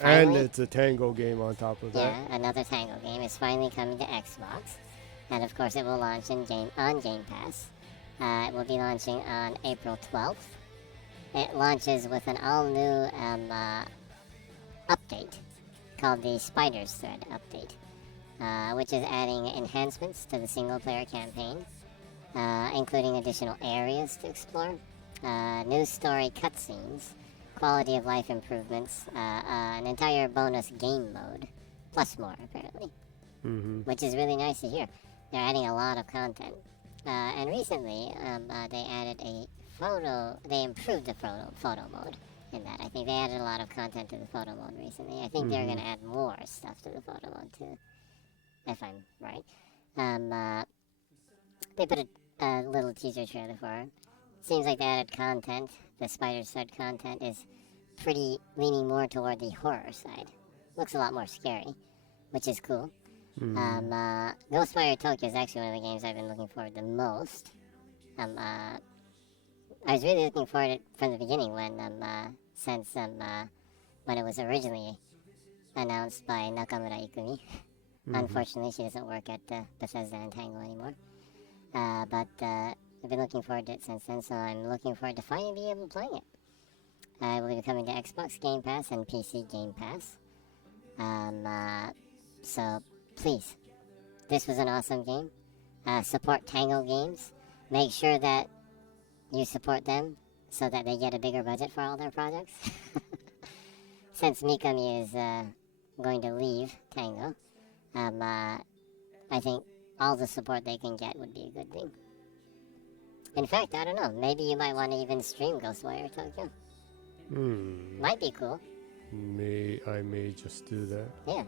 And finally, it's a Tango game on top of that. yeah, another Tango game is finally coming to Xbox, and of course it will launch on Game Pass. It will be launching on April 12th. It launches with an all-new update called the Spider's Thread update, which is adding enhancements to the single-player campaign, including additional areas to explore, new story cutscenes, quality of life improvements, an entire bonus game mode, plus more apparently, which is really nice to hear. They're adding a lot of content, and recently they added they improved the photo mode in that. I think they added a lot of content to the photo mode recently. I think they're going to add more stuff to the photo mode too, if I'm right. They put a little teaser trailer for it. Seems like the added content, the Spider's Thread content, is pretty leaning more toward the horror side. Looks a lot more scary, which is cool. Ghostwire Tokyo is actually one of the games I've been looking forward the most. I was really looking forward to it from the beginning when it was originally announced by Nakamura Ikumi. Unfortunately, she doesn't work at Bethesda and Tango anymore. But I've been looking forward to it since then, so I'm looking forward to finally being able to play it. It will be coming to Xbox Game Pass and PC Game Pass. So please, this was an awesome game. Support Tango Games. Make sure that you support them so that they get a bigger budget for all their projects. Since Mikami is going to leave Tango, I think all the support they can get would be a good thing. In fact, I don't know, maybe you might want to even stream Ghostwire Tokyo. Might be cool. I may just do that. Yeah.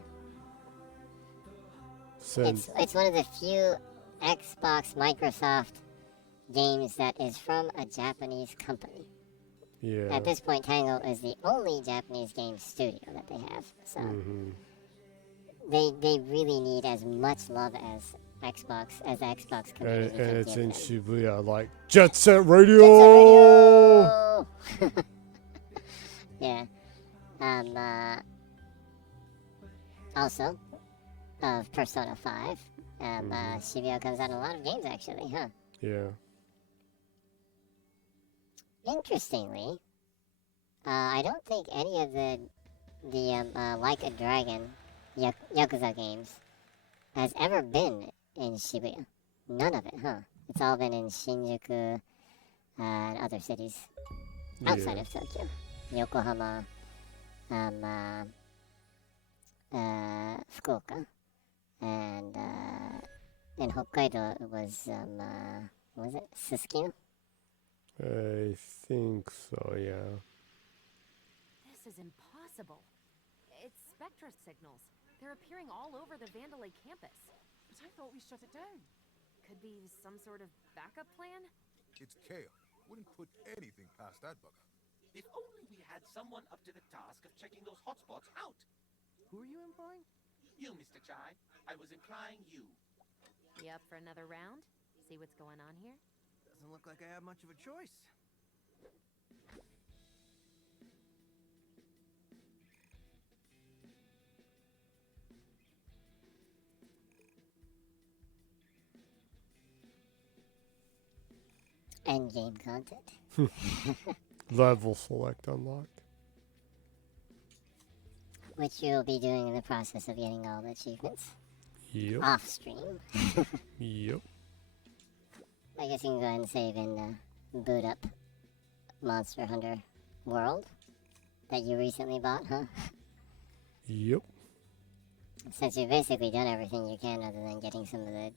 Since It's one of the few Xbox Microsoft games that is from a Japanese company. yeah. At this point, Tango is the only Japanese game studio that they have. So they really need as much love as the Xbox community And can it's give in them. Shibuya, like Jet Set Radio. Yeah. Also, of Persona 5, Shibuya comes out in a lot of games actually, huh? Yeah. Interestingly, I don't think any of the Like a Dragon Yakuza games has ever been in Shibuya. None of it, huh? It's all been in Shinjuku and other cities outside of Tokyo. Yokohama, Fukuoka, and in Hokkaido it was Susukino? I think so, yeah. This is impossible. It's spectra signals. They're appearing all over the Vandalay campus. But I thought we shut it down. Could be some sort of backup plan? It's Kale. Wouldn't put anything past that bugger. If only we had someone up to the task of checking those hotspots out. Who are you implying? You, Mr. Chai. I was implying you. You up for another round? See what's going on here? Doesn't look like I have much of a choice. Endgame content. Level select unlocked. Which you'll be doing in the process of getting all the achievements. Yep. Off stream. Yep. I guess you can go ahead and save and boot up Monster Hunter World that you recently bought, huh? Yep. Since you've basically done everything you can other than getting some of the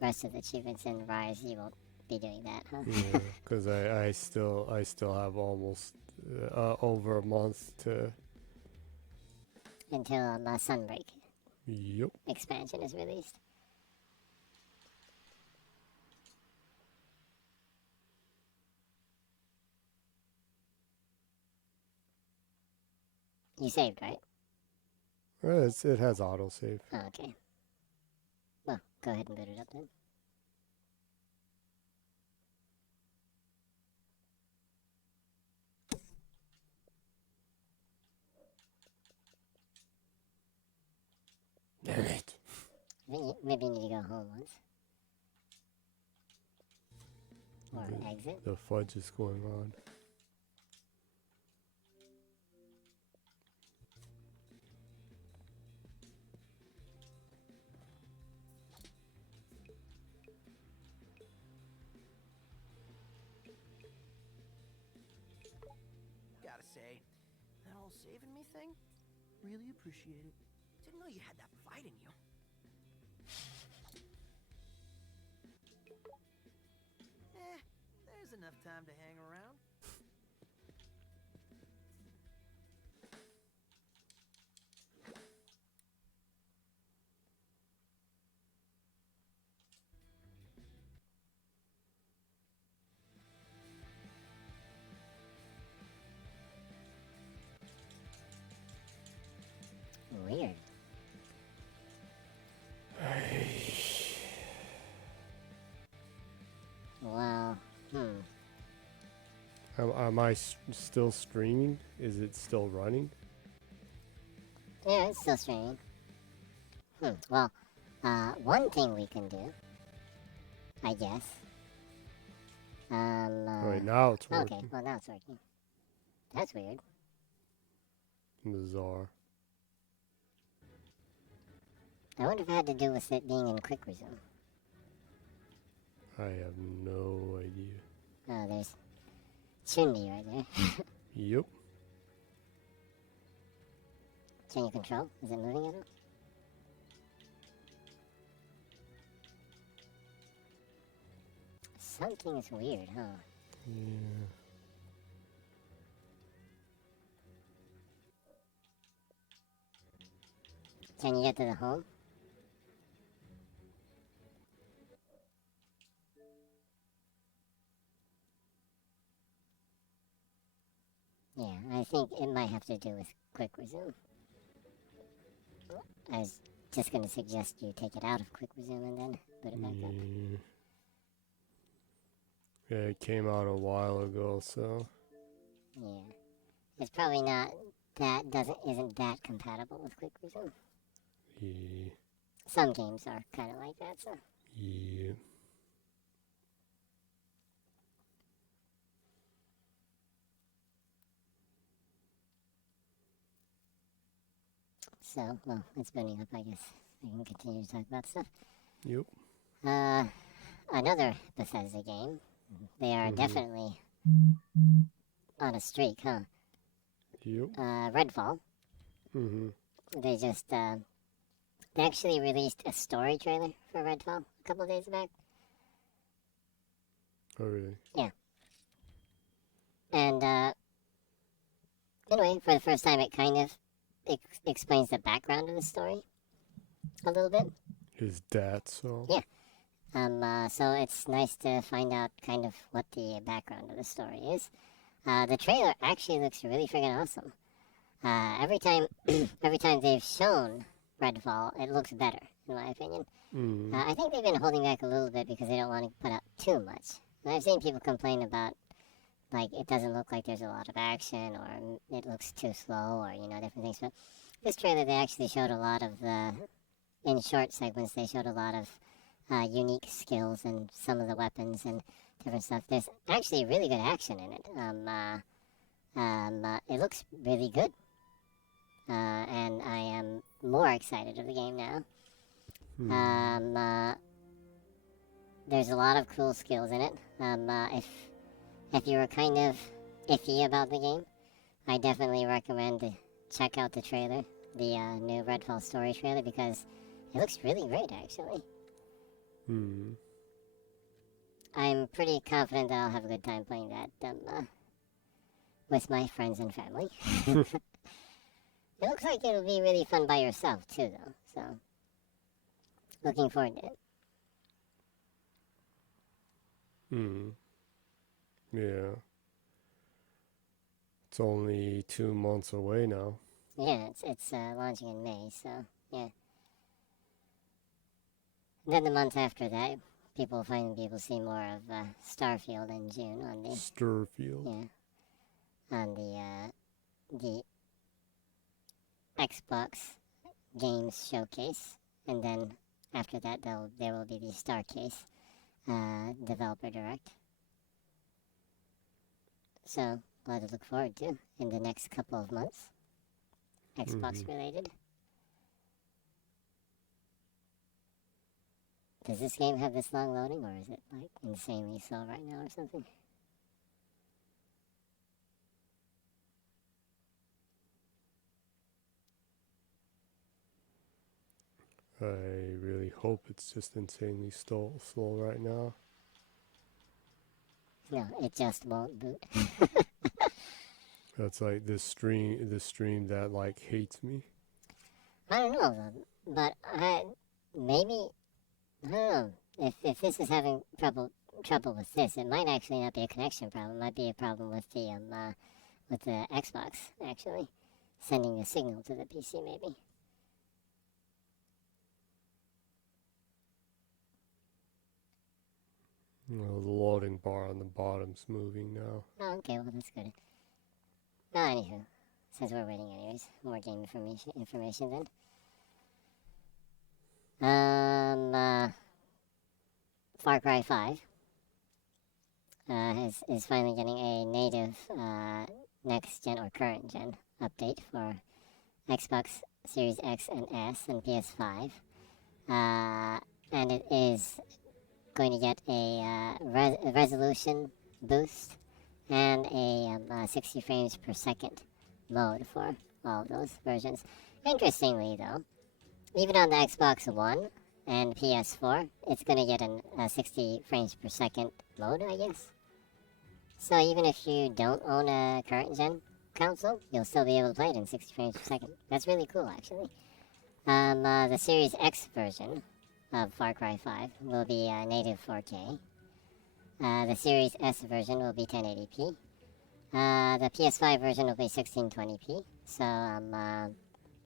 rest of the achievements in Rise, you won't be doing that, huh? Yeah, because I still have almost over a month to. Until Sunbreak Yep. expansion is released. You saved, right? It has autosave. Oh, okay. Well, go ahead and boot it up then. Damn it. Maybe you need to go home once. Or exit. The fudge is going on. Gotta say, that whole saving me thing, really appreciate it. Didn't know you had that fight in you. There's enough time to hang around. Weird. Well, Am I still streaming? Is it still running? yeah, it's still streaming. Well, one thing we can do, I guess. Right now it's working. Okay, well now it's working. That's weird. Bizarre. I wonder if it had to do with it being in quick resume. I have no idea. Oh, there's Chunli right there. Yep. Can you control? Is it moving at all? Something is weird, huh? Yeah. Can you get to the home? Yeah, I think it might have to do with quick resume. I was just going to suggest you take it out of quick resume and then put it back up. Yeah, it came out a while ago, so. Yeah. It's probably not isn't that compatible with quick resume. Yeah. Some games are kind of like that, so. Yeah. So, well, it's burning up, I guess. I can continue to talk about stuff. Yep. Another Bethesda game. They are definitely on a streak, huh? Yep. Redfall. They just, they actually released a story trailer for Redfall a couple of days back. Oh, really? Yeah. And, anyway, for the first time, it kind of explains the background of the story a little bit. Is that so? Yeah. So it's nice to find out kind of what the background of the story is. The trailer actually looks really friggin' awesome. Every time they've shown Redfall, it looks better, in my opinion. I think they've been holding back a little bit because they don't want to put out too much. And I've seen people complain about, like, it doesn't look like there's a lot of action, or it looks too slow, or, different things. But this trailer, they actually showed a lot of in short segments, they showed a lot of unique skills and some of the weapons and different stuff. There's actually really good action in it. It looks really good. And I am more excited of the game now. There's a lot of cool skills in it. If you were kind of iffy about the game, I definitely recommend to check out the trailer, the new Redfall story trailer, because it looks really great, actually. I'm pretty confident that I'll have a good time playing that with my friends and family. It looks like it'll be really fun by yourself, too, though. So, looking forward to it. Yeah. It's only 2 months away now. Yeah, it's launching in May, so yeah. Then the month after that, people will finally be able to see more of Starfield in June on the Sturfield. on the Xbox Games Showcase, and then after that there will be the Starcase Developer Direct. So a lot to look forward to in the next couple of months, Xbox related. Does this game have this long loading, or is it like insanely slow right now or something? I really hope it's just insanely slow right now. No, it just won't boot. That's like this stream that like hates me. I don't know, though, but maybe, I don't know, if this is having trouble with this, it might actually not be a connection problem. It might be a problem with the Xbox, actually, sending the signal to the PC, maybe. Well, the loading bar on the bottom's moving now. Oh, okay, well, that's good. No, anywho, since we're waiting anyways, more game information then. Far Cry 5 is finally getting a native next-gen or current-gen update for Xbox Series X and S and PS5. And it is going to get a resolution boost and a 60 frames per second mode for all of those versions. Interestingly, though, even on the Xbox One and PS4, it's going to get a 60 frames per second mode, I guess. So even if you don't own a current gen console, you'll still be able to play it in 60 frames per second. That's really cool, actually. The Series X version of Far Cry 5 will be native 4K. The Series S version will be 1080p. The PS5 version will be 1620p. So,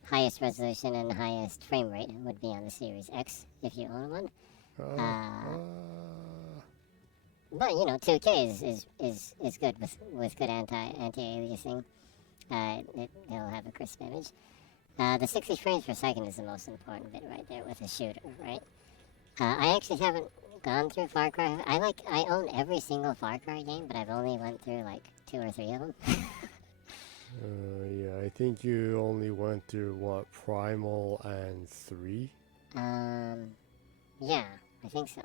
highest resolution and highest frame rate would be on the Series X if you own one. But you know, 2K is good with good anti-aliasing. It'll have a crisp image. The 60 frames per second is the most important bit right there with a shooter, right? I actually haven't gone through Far Cry. I own every single Far Cry game, but I've only went through like 2 or 3 of them. Yeah, I think you only went through what, Primal and 3? Yeah, I think so.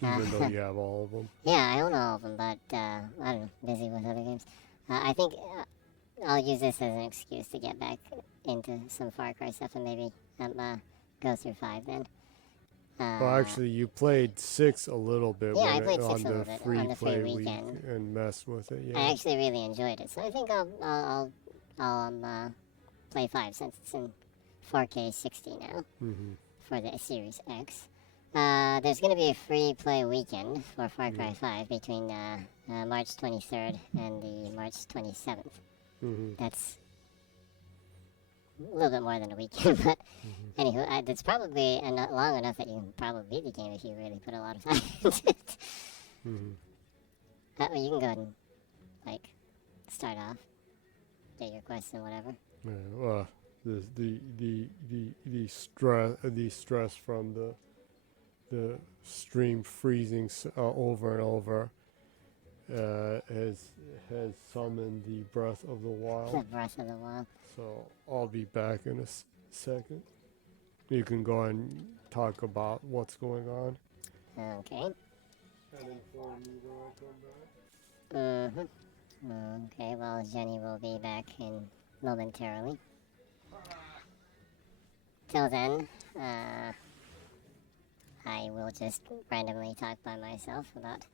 Even though you have all of them. Yeah, I own all of them, but I don't know, busy with other games. I think I'll use this as an excuse to get back into some Far Cry stuff and maybe go through 5 then. Well, actually, you played 6 a little bit Yeah, I played 6 on a little the bit free on the play free week weekend. and messed with it. Yeah. I actually really enjoyed it, so I think I'll play 5 since it's in 4K 60 now for the Series X. There's going to be a free play weekend for Far Cry 5 between March 23rd and the March 27th. That's a little bit more than a weekend, but anywho, it's probably long enough that you can probably beat the game if you really put a lot of time into it. That way you can go ahead and, like, start off, get your quests and whatever. Yeah, well, the stress from the stream freezing over and over has summoned the Breath of the Wild. The Breath of the Wild. So I'll be back in a second. You can go and talk about what's going on. Okay. Okay, well, Jenny will be back in momentarily. Till then, I will just randomly talk by myself about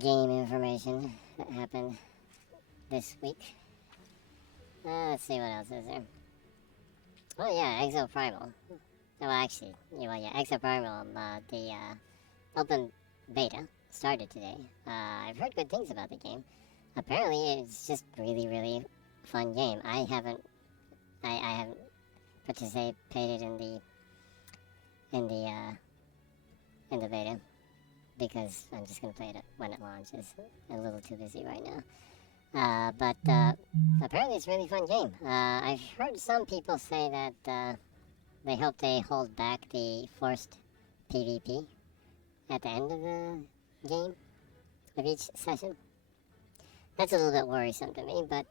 game information that happened this week. Let's see what else is there. Oh yeah, Exoprimal. Well, actually, Exoprimal, the open beta started today. I've heard good things about the game. Apparently, it's just really, really fun game. I haven't participated in the beta because I'm just gonna play it when it launches. I'm a little too busy right now. But apparently it's a really fun game. I've heard some people say that they hope they hold back the forced PvP at the end of the game of each session. That's a little bit worrisome to me, but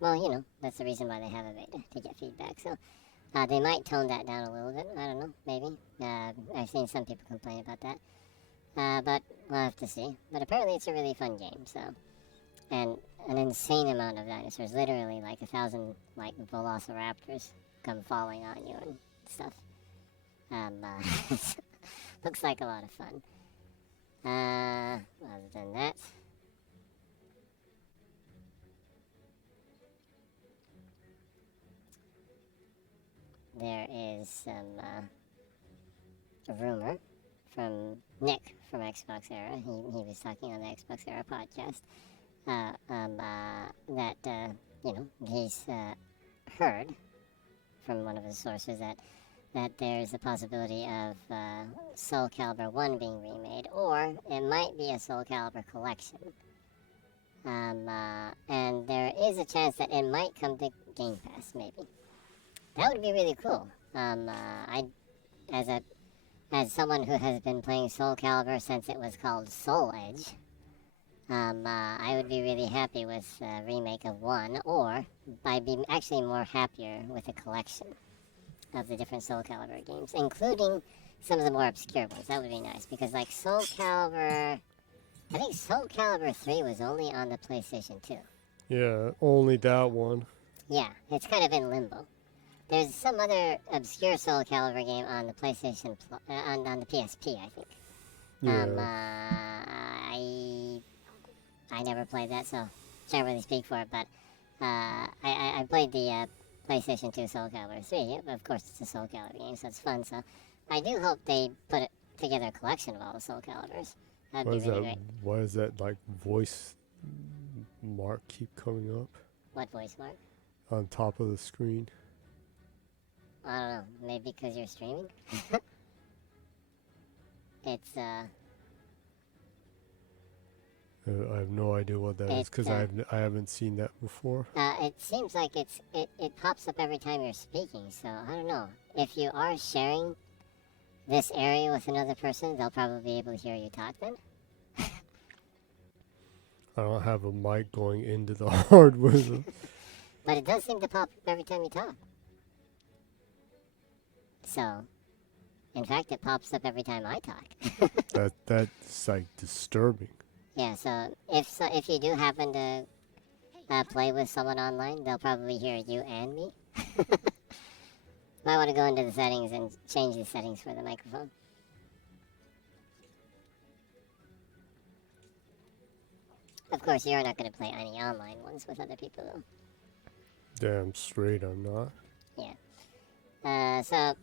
well, you know, that's the reason why they have a beta, to get feedback. So they might tone that down a little bit. I don't know, maybe. I've seen some people complain about that, but we'll have to see. But apparently, it's a really fun game. So, and an insane amount of dinosaurs, literally like 1,000 like velociraptors come falling on you and stuff. Looks like a lot of fun. Other than that. There is some rumor from Nick from Xbox Era. He was talking on the Xbox Era podcast that you know, he's heard from one of his sources that there's a possibility of Soul Calibur 1 being remade, or it might be a Soul Calibur collection. And there is a chance that it might come to Game Pass, maybe. That would be really cool. As someone who has been playing Soul Calibur since it was called Soul Edge, I would be really happy with a remake of 1, or I'd be actually more happier with a collection of the different Soul Calibur games, including some of the more obscure ones. That would be nice, because like Soul Calibur, I think Soul Calibur 3 was only on the PlayStation 2. Yeah, only that one. Yeah, it's kind of in limbo. There's some other obscure Soul Calibur game on the PlayStation, on the PSP, I think. Yeah. I never played that, so can't really speak for it. But I played the PlayStation 2 Soul Calibur 3. Of course, it's a Soul Calibur game, so it's fun. So I do hope they put it together a collection of all the Soul Caliburs. That'd be really great. Why is that like voice mark keep coming up What voice mark? on top of the screen? I don't know. Maybe because you're streaming? It's, I have no idea what that is, because I haven't seen that before. it seems like it pops up every time you're speaking, so I don't know. If you are sharing this area with another person, they'll probably be able to hear you talk then. I don't have a mic going into the hardware. But it does seem to pop up every time you talk. So, in fact, it pops up every time I talk. That's like disturbing. Yeah, so if you do happen to play with someone online, they'll probably hear you and me. Might want to go into the settings and change the settings for the microphone. Of course, you're not going to play any online ones with other people, though. Damn straight I'm not. Yeah. So,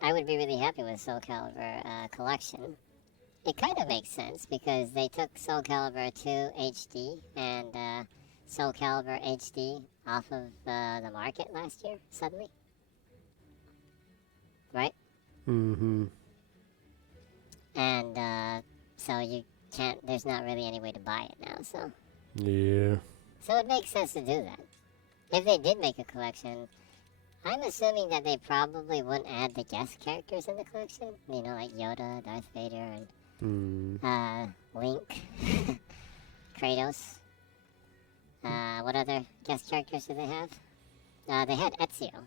I would be really happy with Soul Calibur Collection. It kind of makes sense, because they took Soul Calibur 2 HD and Soul Calibur HD off of the market last year, suddenly. Right? Mm-hmm. And so you can't, there's not really any way to buy it now, so. Yeah. So it makes sense to do that. If they did make a collection, I'm assuming that they probably wouldn't add the guest characters in the collection. You know, like Yoda, Darth Vader, and Link, Kratos. What other guest characters do they have? They had Ezio.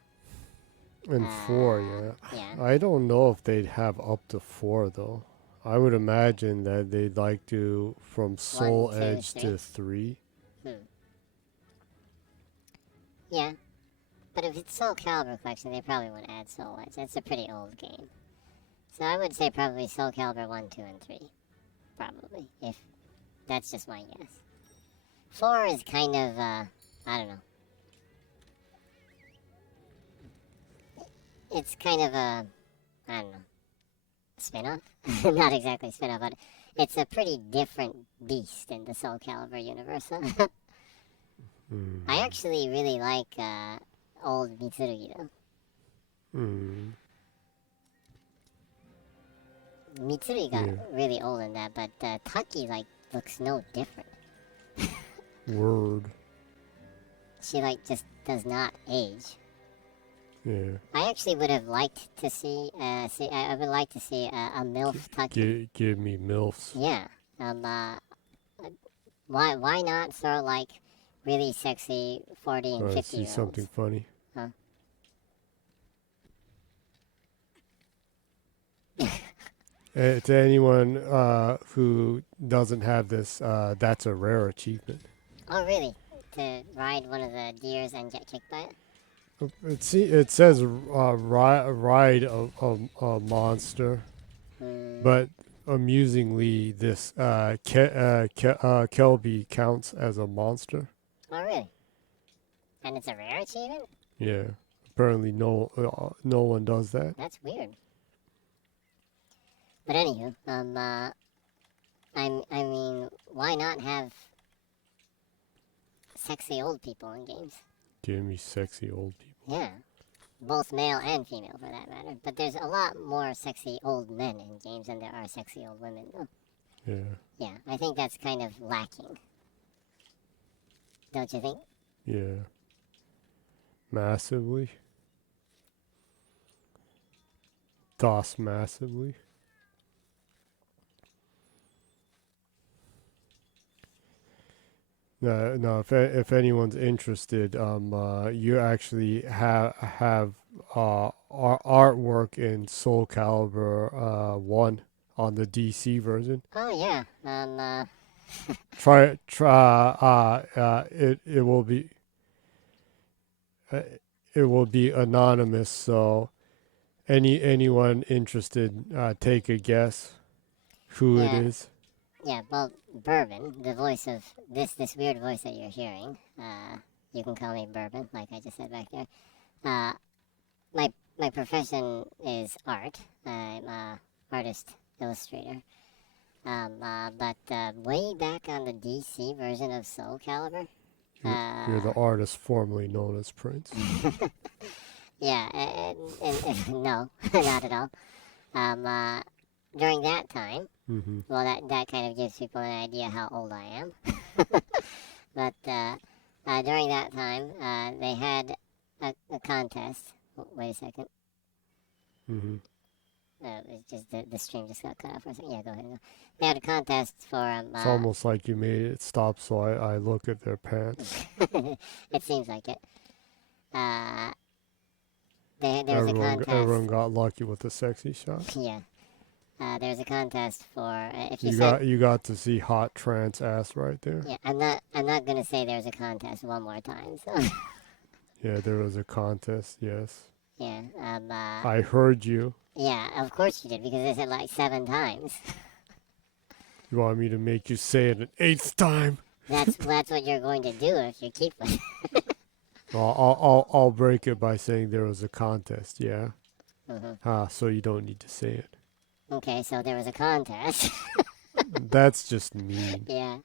And 4, yeah. Yeah. I don't know if they'd have up to 4, though. I would imagine that they'd like to from Soul 1, 2, Edge 3. to 3. Yeah. But if it's Soul Calibur collection, they probably wouldn't add Soul Edge. It's a pretty old game. So I would say probably Soul Calibur 1, 2, and 3. Probably. If that's just my guess. 4 is kind of, I don't know. It's kind of a, I don't know, spin-off? Not exactly spin-off, but it's a pretty different beast in the Soul Calibur universe. I actually really like old Mitsurugi though. Mitsuri got really old in that, but Taki like looks no different. Word. She like just does not age. Yeah. I actually would have liked to see. I would like to see a MILF Taki. Give me MILFs. Yeah. Why not throw like really sexy 40 and 50 see year olds? something funny. Huh? To anyone who doesn't have this, that's a rare achievement. Oh really? To ride one of the deers and get kicked by it? It says ride a monster, but amusingly, this Kelby counts as a monster. Oh really? And it's a rare achievement? Yeah. Apparently, no one does that. That's weird. But anywho, I mean, why not have sexy old people in games? Give me sexy old people. Yeah. Both male and female, for that matter. But there's a lot more sexy old men in games than there are sexy old women, though. Yeah. Yeah, I think that's kind of lacking. Don't you think? Yeah. Massively. DOS massively. No. If anyone's interested, you actually have artwork in Soul Calibur 1 on the DC version. Oh yeah. Try. It will be. It will be anonymous. So, anyone interested, take a guess who it is. Yeah, well, Bourbon, the voice of this weird voice that you're hearing, you can call me Bourbon, like I just said back there. My profession is art. I'm a artist illustrator. But way back on the DC version of Soul Calibur, You're the artist formerly known as Prince. yeah, no, not at all. During that time, well, that kind of gives people an idea how old I am. But during that time, they had a contest. Wait a second. It's just the stream just got cut off for a second. Yeah, go ahead. They had a contest for. It's almost like you made it stop, so I look at their pants. It seems like it. There was a contest. Everyone got lucky with the sexy shot. Yeah. There's a contest for if you got to see hot trans ass right there. Yeah, I'm not gonna say there's a contest one more time. So. Yeah, there was a contest. Yes. Yeah. I heard you. Yeah, of course you did because they said like 7 times. You want me to make you say it an 8th time? That's what you're going to do if you keep it. I'll break it by saying there was a contest. Yeah. So you don't need to say it. Okay, so there was a contest. That's just mean. Yeah.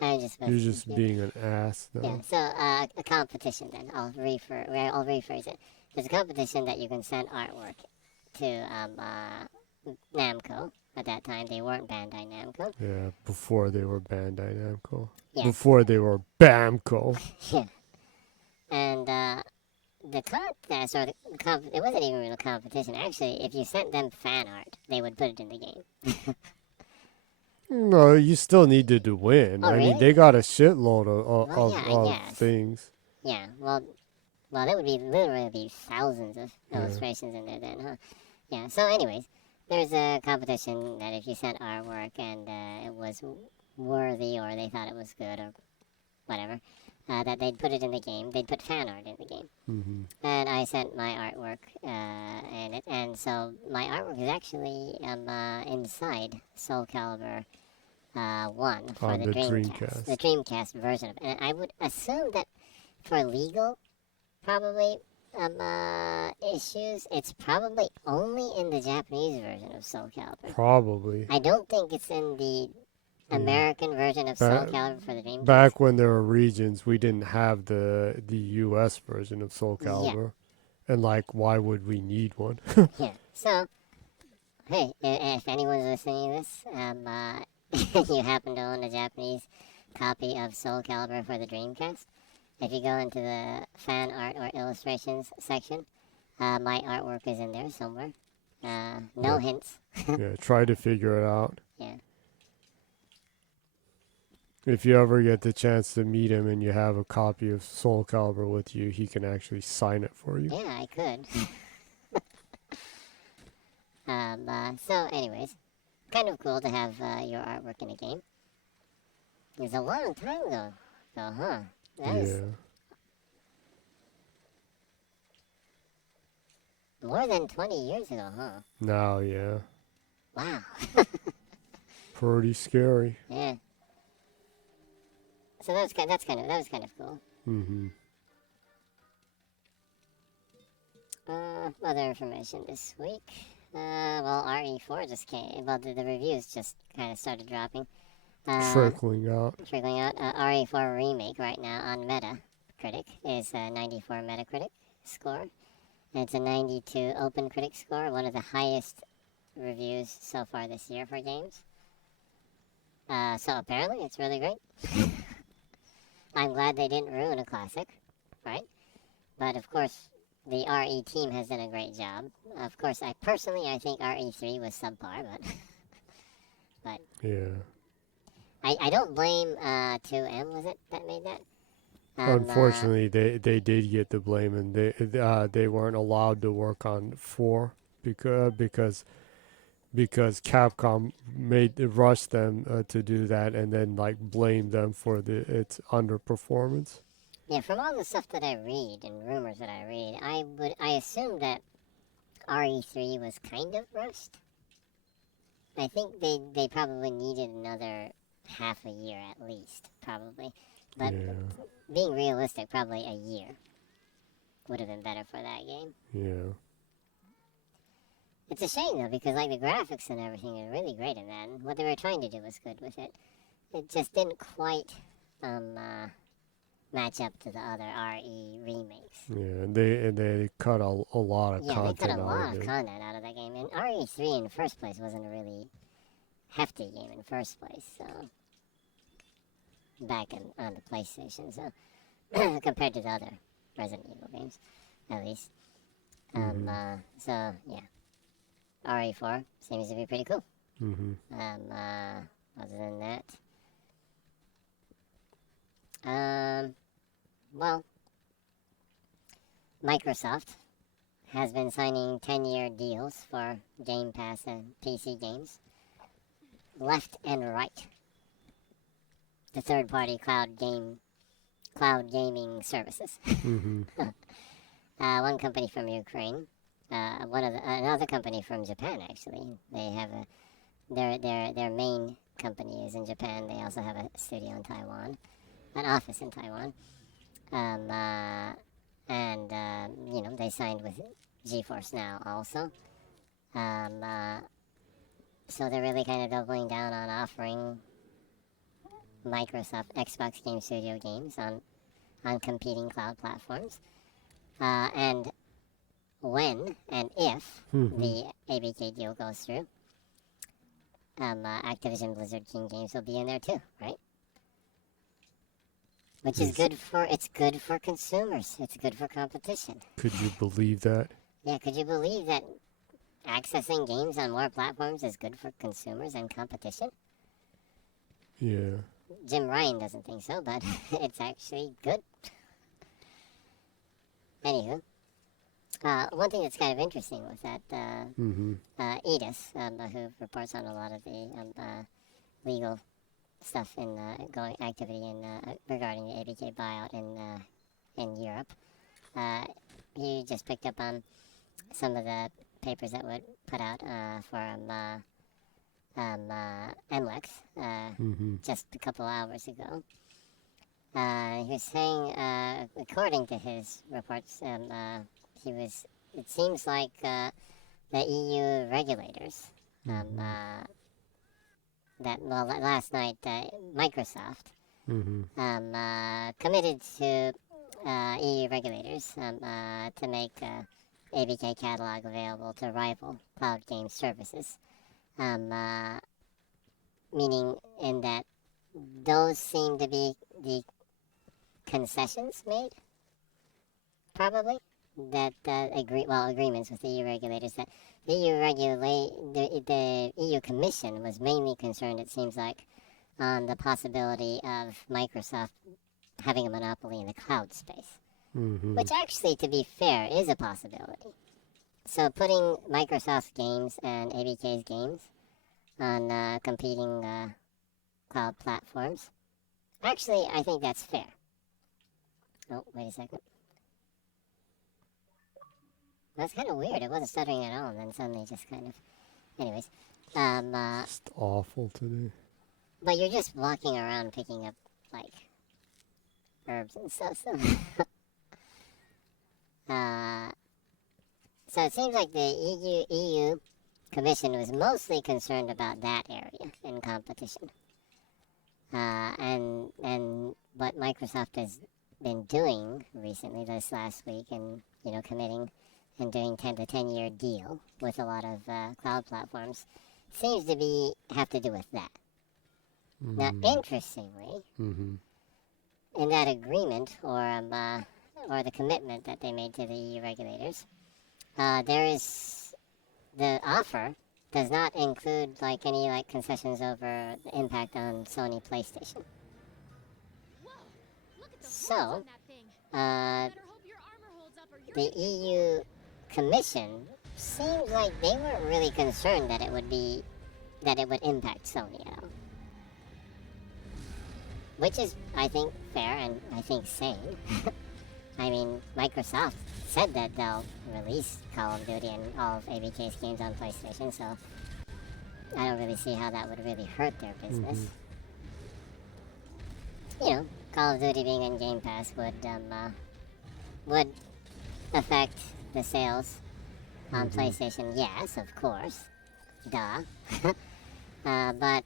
You're just being an ass, though. Yeah, so a competition then. I'll rephrase it. There's a competition that you can send artwork to Namco. At that time, they weren't Bandai Namco. Yeah, before they were Bandai Namco. Yeah. Before they were BAMCO. Yeah. And the contest, or it wasn't even a real competition. Actually, if you sent them fan art, they would put it in the game. No, you still needed to win. Oh, I really? mean, they got a shitload of guess. things. Yeah, well, there would be literally thousands of illustrations in there then, huh? Yeah, so anyways, there's a competition that if you sent artwork and it was worthy or they thought it was good or whatever, that they'd put it in the game. They'd put fan art in the game. And I sent my artwork in it, and so my artwork is actually inside Soul Calibur 1 for On the the Dreamcast. The Dreamcast version of it. And I would assume that for legal, probably issues, it's probably only in the Japanese version of Soul Calibur. Probably. I don't think it's in the American version of Soul Calibur for the Dreamcast. Back when there were regions, we didn't have the U.S. version of Soul Calibur, and like, why would we need one? Yeah. So, hey, if anyone's listening to this, you happen to own a Japanese copy of Soul Calibur for the Dreamcast, if you go into the fan art or illustrations section, my artwork is in there somewhere. No hints. Yeah, try to figure it out. Yeah. If you ever get the chance to meet him and you have a copy of Soul Calibur with you, he can actually sign it for you. Yeah, I could. So, anyways, kind of cool to have your artwork in a game. It was a long time ago, huh? That is more than 20 years ago, huh? Now, yeah. Wow. Pretty scary. Yeah. So that was kind of cool. Mm-hmm. Other information this week. Well, RE4 just came. Well, the reviews just kind of started dropping. Trickling out. RE4 Remake right now on Metacritic is a 94 Metacritic score. And it's a 92 Open Critic score, one of the highest reviews so far this year for games. So apparently it's really great. I'm glad they didn't ruin a classic, right? But of course, the RE team has done a great job. Of course, I think RE3 was subpar, but Yeah. I don't blame 2M, was it, that made that? Unfortunately, they did get the blame, and they weren't allowed to work on 4 because Capcom rushed them to do that, and then like blamed them for its underperformance. Yeah, from all the stuff that I read and rumors that I read, I assume that RE3 was kind of rushed. I think they probably needed another half a year at least, probably. But being realistic, probably a year would have been better for that game. Yeah. It's a shame though, because like the graphics and everything are really great in that, and what they were trying to do was good with it. It just didn't quite match up to the other RE remakes. Yeah, and they cut a lot of content out of it. Yeah, they cut a lot of content out of that game. And RE3 in the first place wasn't a really hefty game in the first place, so back on the PlayStation, so compared to the other Resident Evil games, at least. So yeah, RE4 seems to be pretty cool. Mm-hmm. Other than that, well, Microsoft has been signing 10-year deals for Game Pass and PC games, left and right. The third-party cloud gaming services. Mm-hmm. One company from Ukraine, another company from Japan. Actually, they have their main company is in Japan. They also have a studio in Taiwan, an office in Taiwan, and they signed with GeForce Now also. So they're really kind of doubling down on offering Microsoft Xbox Game Studio games on competing cloud platforms. And when and if the ABK deal goes through, Activision Blizzard King Games will be in there too, right? Which is good for consumers. It's good for competition. Could you believe that? Yeah, could you believe that accessing games on more platforms is good for consumers and competition? Yeah. Jim Ryan doesn't think so, but it's actually good. Anywho, one thing that's kind of interesting was that Edis, who reports on a lot of the legal stuff in activity in regarding the ABK buyout in Europe, he just picked up on some of the papers that were put out for MLEX just a couple hours ago. He was saying, according to his reports, it seems like the EU regulators last night Microsoft Mm-hmm. committed to EU regulators to make ABK catalog available to rival cloud game services. Meaning in that those seem to be the concessions made, probably, that agreements with the EU regulators that the EU Commission was mainly concerned, it seems like, on the possibility of Microsoft having a monopoly in the cloud space, Mm-hmm. which actually, to be fair, is a possibility. So putting Microsoft's games and ABK's games on competing cloud platforms, actually, I think that's fair. Oh, wait a second. That's kind of weird. It wasn't stuttering at all, and then suddenly just kind of... Anyways. Just awful today. But you're just walking around picking up, like, herbs and stuff, so... So it seems like the EU Commission was mostly concerned about that area in competition. And what Microsoft has been doing recently, this last week, and, committing and doing the 10-year deal with a lot of cloud platforms, seems to have to do with that. Now, interestingly, in that agreement or the commitment that they made to the EU regulators, the offer does not include any concessions over the impact on Sony PlayStation. Whoa! Look at the So, holes on that thing. Better hope your armor holds up or you're the EU Commission seems like they weren't really concerned that it would impact Sony at all. Which is, I think, fair and I think sane. I mean, Microsoft said that they'll release Call of Duty and all of ABK's games on PlayStation, so I don't really see how that would really hurt their business. Call of Duty being in Game Pass would affect the sales on PlayStation, yes, of course. Duh. But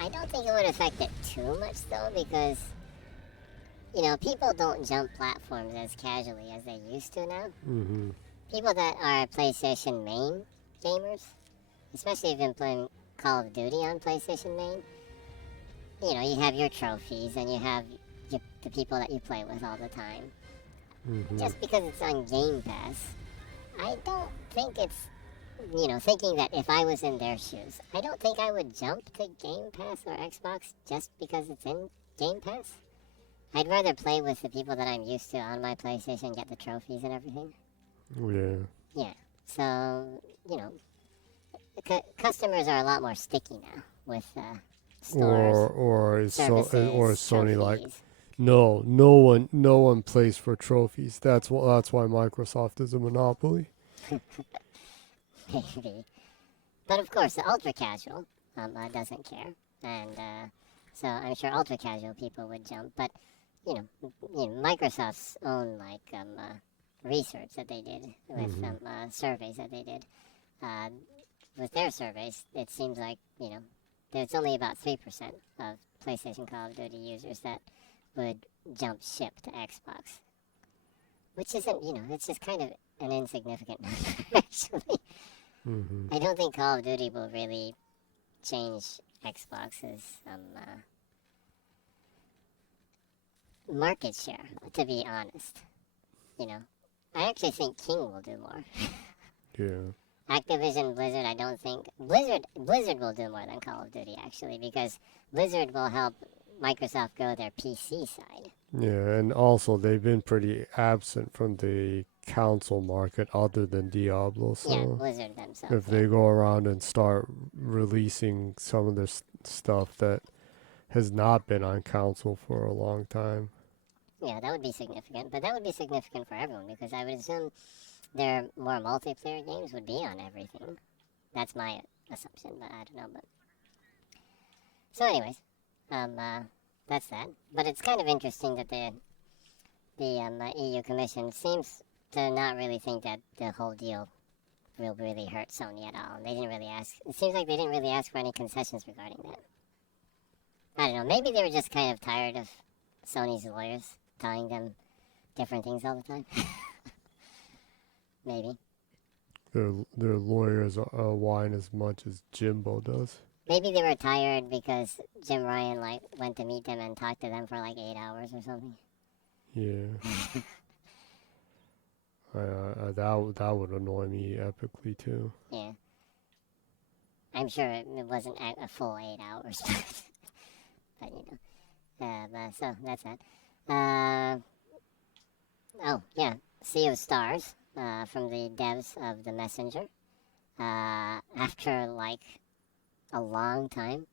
I don't think it would affect it too much, though, because, people don't jump platforms as casually as they used to now. Mm-hmm. People that are PlayStation main gamers, especially if you've been playing Call of Duty on PlayStation main, you have your trophies and you have the people that you play with all the time. Just because it's on Game Pass, I don't think it's, thinking that if I was in their shoes, I don't think I would jump to Game Pass or Xbox just because it's in Game Pass. I'd rather play with the people that I'm used to on my PlayStation, get the trophies and everything. Yeah. Yeah, so, customers are a lot more sticky now with stores, Or is services, Sony like, trophies. no one plays for trophies. That's why Microsoft is a monopoly. Maybe. But of course, the ultra casual doesn't care, and so I'm sure ultra casual people would jump. But Microsoft's own research that they did with surveys that they did, with their surveys, it seems like there's only about 3% of PlayStation Call of Duty users that would jump ship to Xbox, which isn't it's just kind of an insignificant number actually. I don't think Call of Duty will really change Xbox's market share, to be honest. I actually think King will do more. Yeah. Activision, Blizzard, I don't think... Blizzard will do more than Call of Duty, actually, because Blizzard will help Microsoft grow their PC side. Yeah, and also they've been pretty absent from the console market other than Diablo. So Yeah, Blizzard themselves. if they go around and start releasing some of this stuff that has not been on console for a long time. Yeah, that would be significant. But that would be significant for everyone, because I would assume their more multiplayer games would be on everything. That's my assumption, but I don't know. But so anyways, that's that. But it's kind of interesting that the EU Commission seems to not really think that the whole deal will really hurt Sony at all. They didn't really ask. It seems like they didn't really ask for any concessions regarding that. I don't know. Maybe they were just kind of tired of Sony's lawyers telling them different things all the time. Maybe. Their lawyers whine as much as Jimbo does. Maybe they were tired because Jim Ryan like went to meet them and talked to them for like 8 hours or something. Yeah. That would annoy me epically too. Yeah. I'm sure it wasn't a full 8 hours. But you know. So that's that. Oh yeah. Sea of Stars. From the devs of The Messenger. After like a long time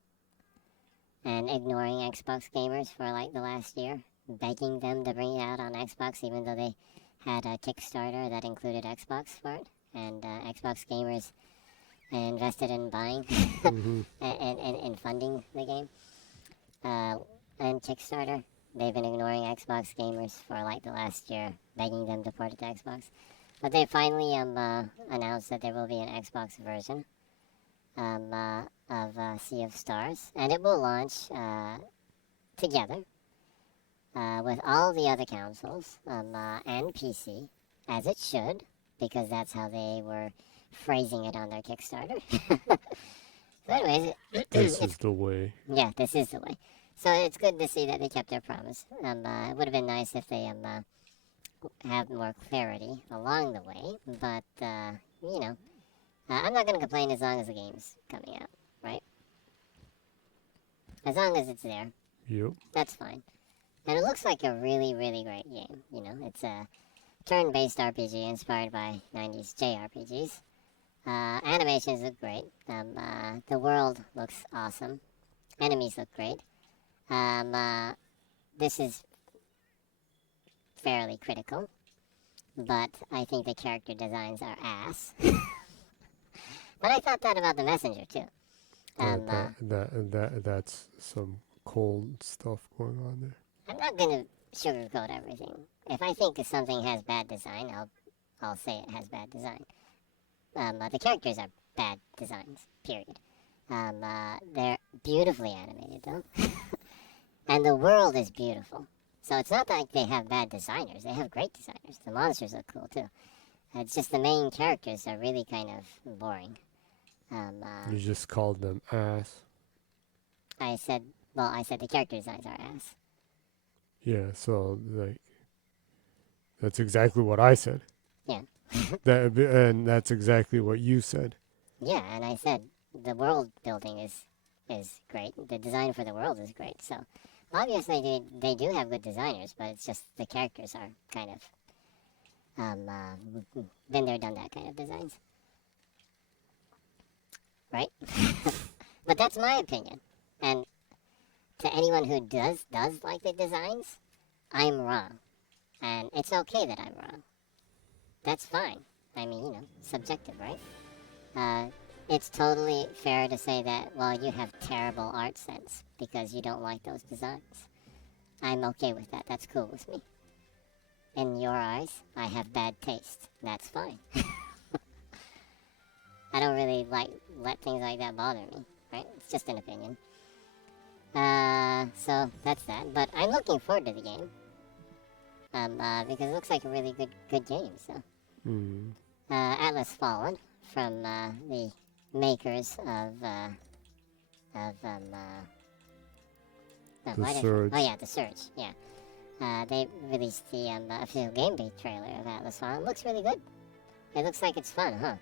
and ignoring Xbox gamers for like the last year, begging them to bring it out on Xbox even though they had a Kickstarter that included Xbox for it, and Xbox gamers invested in buying and funding the game and Kickstarter. They've been ignoring Xbox gamers for like the last year, begging them to port it to Xbox. But they finally announced that there will be an Xbox version of Sea of Stars, and it will launch together with all the other consoles and PC, as it should, because that's how they were phrasing it on their Kickstarter. So anyways, This is the way. yeah, this is the way. So it's good to see that they kept their promise. It would have been nice if they have more clarity along the way, but you know, I'm not going to complain as long as the game's coming out, right? As long as it's there, Yep. that's fine. And it looks like a really, really great game. You know, it's a turn-based RPG inspired by 90s JRPGs. Animations look great. The world looks awesome. Enemies look great. This is fairly critical, but I think the character designs are ass. But I thought that about The Messenger too. That's some cold stuff going on there. I'm not gonna sugarcoat everything. If I think something has bad design, I'll say it has bad design. The characters are bad designs, period. They're beautifully animated though, and the world is beautiful. So it's not like they have bad designers. They have great designers. The monsters look cool too. It's just the main characters are really kind of boring. You just called them ass. I said the character designs are ass. Yeah, so like that's exactly what I said. Yeah. And that's exactly what you said. Yeah, and I said the world building is great. The design for the world is great. So obviously they do have good designers, but it's just the characters are kind of been there, done that kind of designs. Right? But that's my opinion. And to anyone who does like the designs, I'm wrong. And it's okay that I'm wrong. That's fine. I mean, you know, subjective, right? It's totally fair to say that, well, you have terrible art sense because you don't like those designs. I'm okay with that. That's cool with me. In your eyes, I have bad taste. That's fine. I don't really let things like that bother me, right? It's just an opinion. So that's that. But I'm looking forward to the game. Because it looks like a really good game. So, Atlas Fallen from the makers of The Surge. Oh yeah, The Surge. Yeah. They released the official gameplay trailer of Atlas Fallen. It looks really good. It looks like it's fun, huh?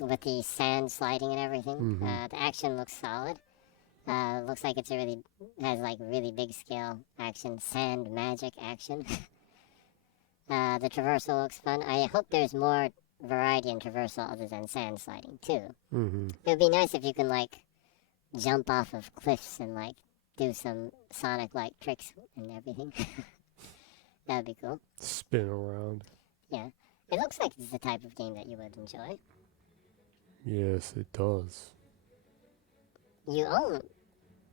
With the sand sliding and everything. The action looks solid. Looks like it's has like really big scale action, sand magic action. The traversal looks fun. I hope there's more variety in traversal other than sand sliding too. It would be nice if you can like jump off of cliffs and like do some Sonic like tricks and everything. That'd be cool. Spin around. Yeah. It looks like it's the type of game that you would enjoy. Yes, it does. You own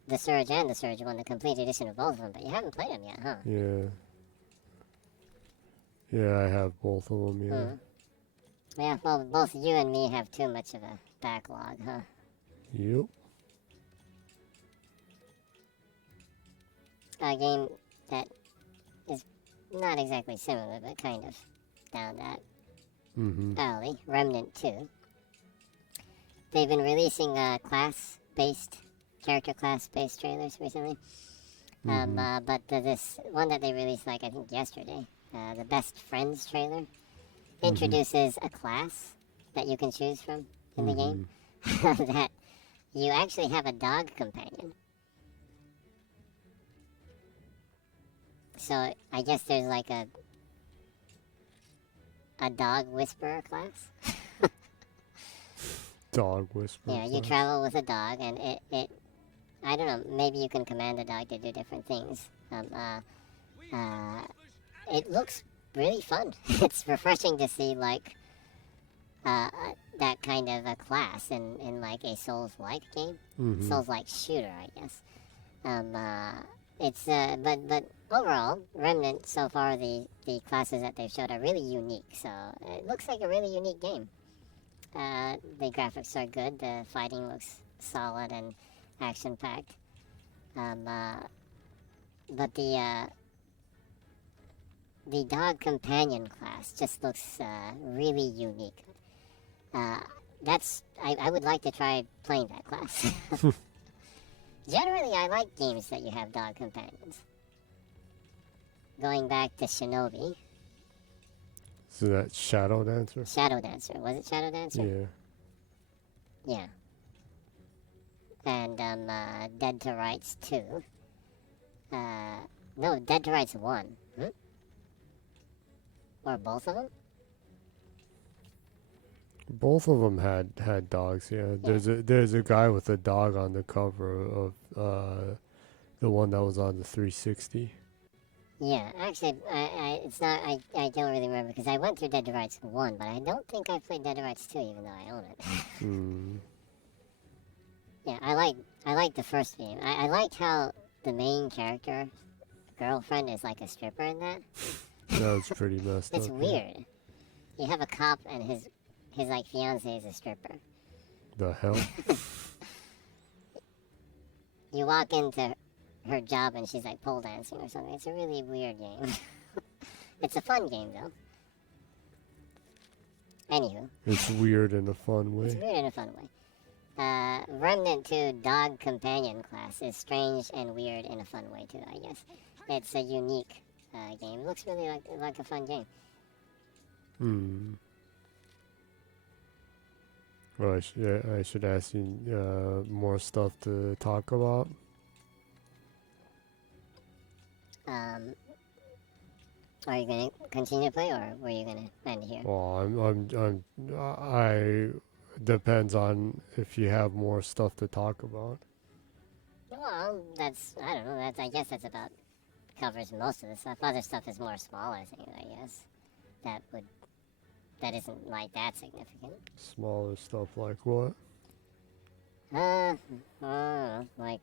The Surge and The Surge 1, the complete edition of both of them, but you haven't played them yet, huh? Yeah. Yeah, I have both of them, yeah. Yeah, well, both you and me have too much of a backlog, huh? Yep. A game that is not exactly similar, but kind of down that alley. Remnant 2. They've been releasing character class-based trailers recently. But this one that they released, like, I think yesterday, the Best Friends trailer, introduces a class that you can choose from in the game that you actually have a dog companion. So I guess there's like a dog whisperer class. Dog whisperer. Yeah, you class. travel with a dog, and it I don't know, maybe you can command the dog to do different things. It looks really fun. It's refreshing to see, like, that kind of a class in like a Souls-like game. Souls-like shooter, I guess. But overall, Remnant, so far, the classes that they've showed are really unique, so it looks like a really unique game. The graphics are good, the fighting looks solid and action-packed. But the dog companion class just looks really unique. I would like to try playing that class. Generally, I like games that you have dog companions. Going back to Shinobi. So that Shadow Dancer? Shadow Dancer. Was it Shadow Dancer? Yeah. Yeah. And Dead to Rights 2. No, Dead to Rights 1. Or both of them? Both of them had dogs. Yeah. There's a guy with a dog on the cover of the one that was on the 360. Yeah, actually, I don't really remember because I went through Dead to Rights 1, but I don't think I played Dead to Rights 2 even though I own it. Yeah, I like the first game. I liked how the main character, girlfriend, is like a stripper in that. That was pretty messed It's up. weird. You have a cop and his like fiance is a stripper. The hell? You walk into her job and she's like pole dancing or something. It's a really weird game. It's a fun game though. Anywho. It's weird in a fun way. It's weird in a fun way. Remnant 2 Dog Companion class is strange and weird in a fun way too, I guess. It's a unique game. It looks really like a fun game. Well, I should ask you more stuff to talk about. Are you gonna continue to play, or were you gonna end here? Well, I depends on if you have more stuff to talk about. Well, I don't know. I guess that's about covers most of the stuff. Other stuff is more smaller things, I guess. That isn't like that significant. Smaller stuff like what? Like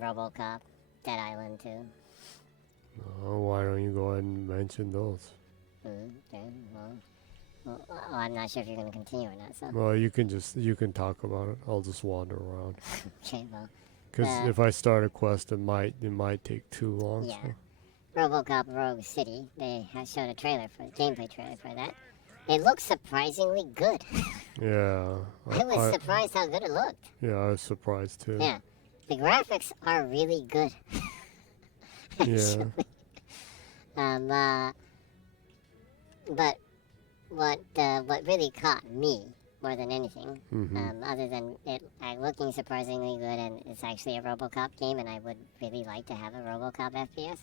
RoboCop, Dead Island 2. Oh, why don't you go ahead and mention those? Okay, well, I'm not sure if you're going to continue or not, so. Well, you can talk about it. I'll just wander around. Okay, well. Because if I start a quest, it might take too long. Yeah. So. RoboCop Rogue City, they showed a gameplay trailer for that. It looks surprisingly good. Yeah. I was surprised how good it looked. Yeah, I was surprised too. Yeah. The graphics are really good. Yeah. But what really caught me more than anything, other than it looking surprisingly good, and it's actually a RoboCop game, and I would really like to have a RoboCop FPS.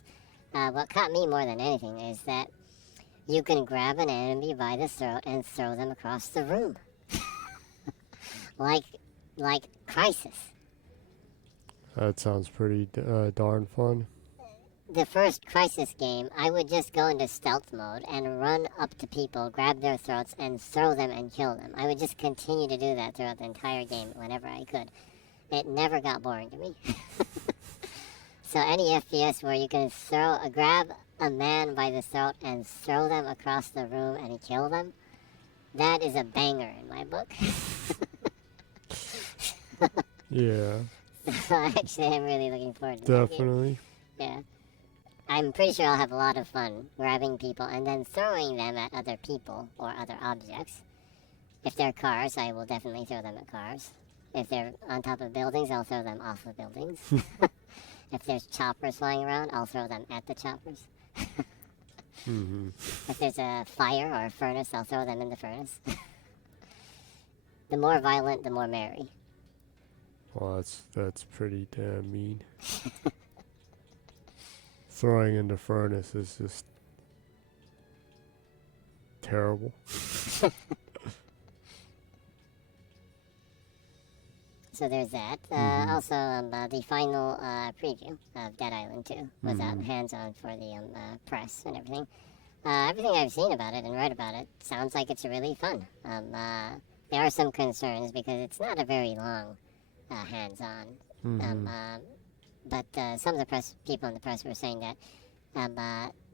What caught me more than anything is that you can grab an enemy by the throat and throw them across the room, like Crisis. That sounds pretty darn fun. The first Crisis game, I would just go into stealth mode and run up to people, grab their throats, and throw them and kill them. I would just continue to do that throughout the entire game whenever I could. It never got boring to me. So any FPS where you can grab a man by the throat and throw them across the room and kill them, that is a banger in my book. Yeah, So actually, I'm really looking forward to that game. definitely. Yeah. I'm pretty sure I'll have a lot of fun grabbing people and then throwing them at other people or other objects. If they're cars, I will definitely throw them at cars. If they're on top of buildings, I'll throw them off of buildings. If there's choppers flying around, I'll throw them at the choppers. Hmm. If there's a fire or a furnace, I'll throw them in the furnace. The more violent, the more merry. Well, that's pretty damn mean. Throwing in the furnace is just terrible. So there's that. Also, the final preview of Dead Island 2 was out hands-on for the press and everything. Everything I've seen about it and read about it sounds like it's really fun. There are some concerns because it's not a very long hands-on. But some of the people in the press were saying that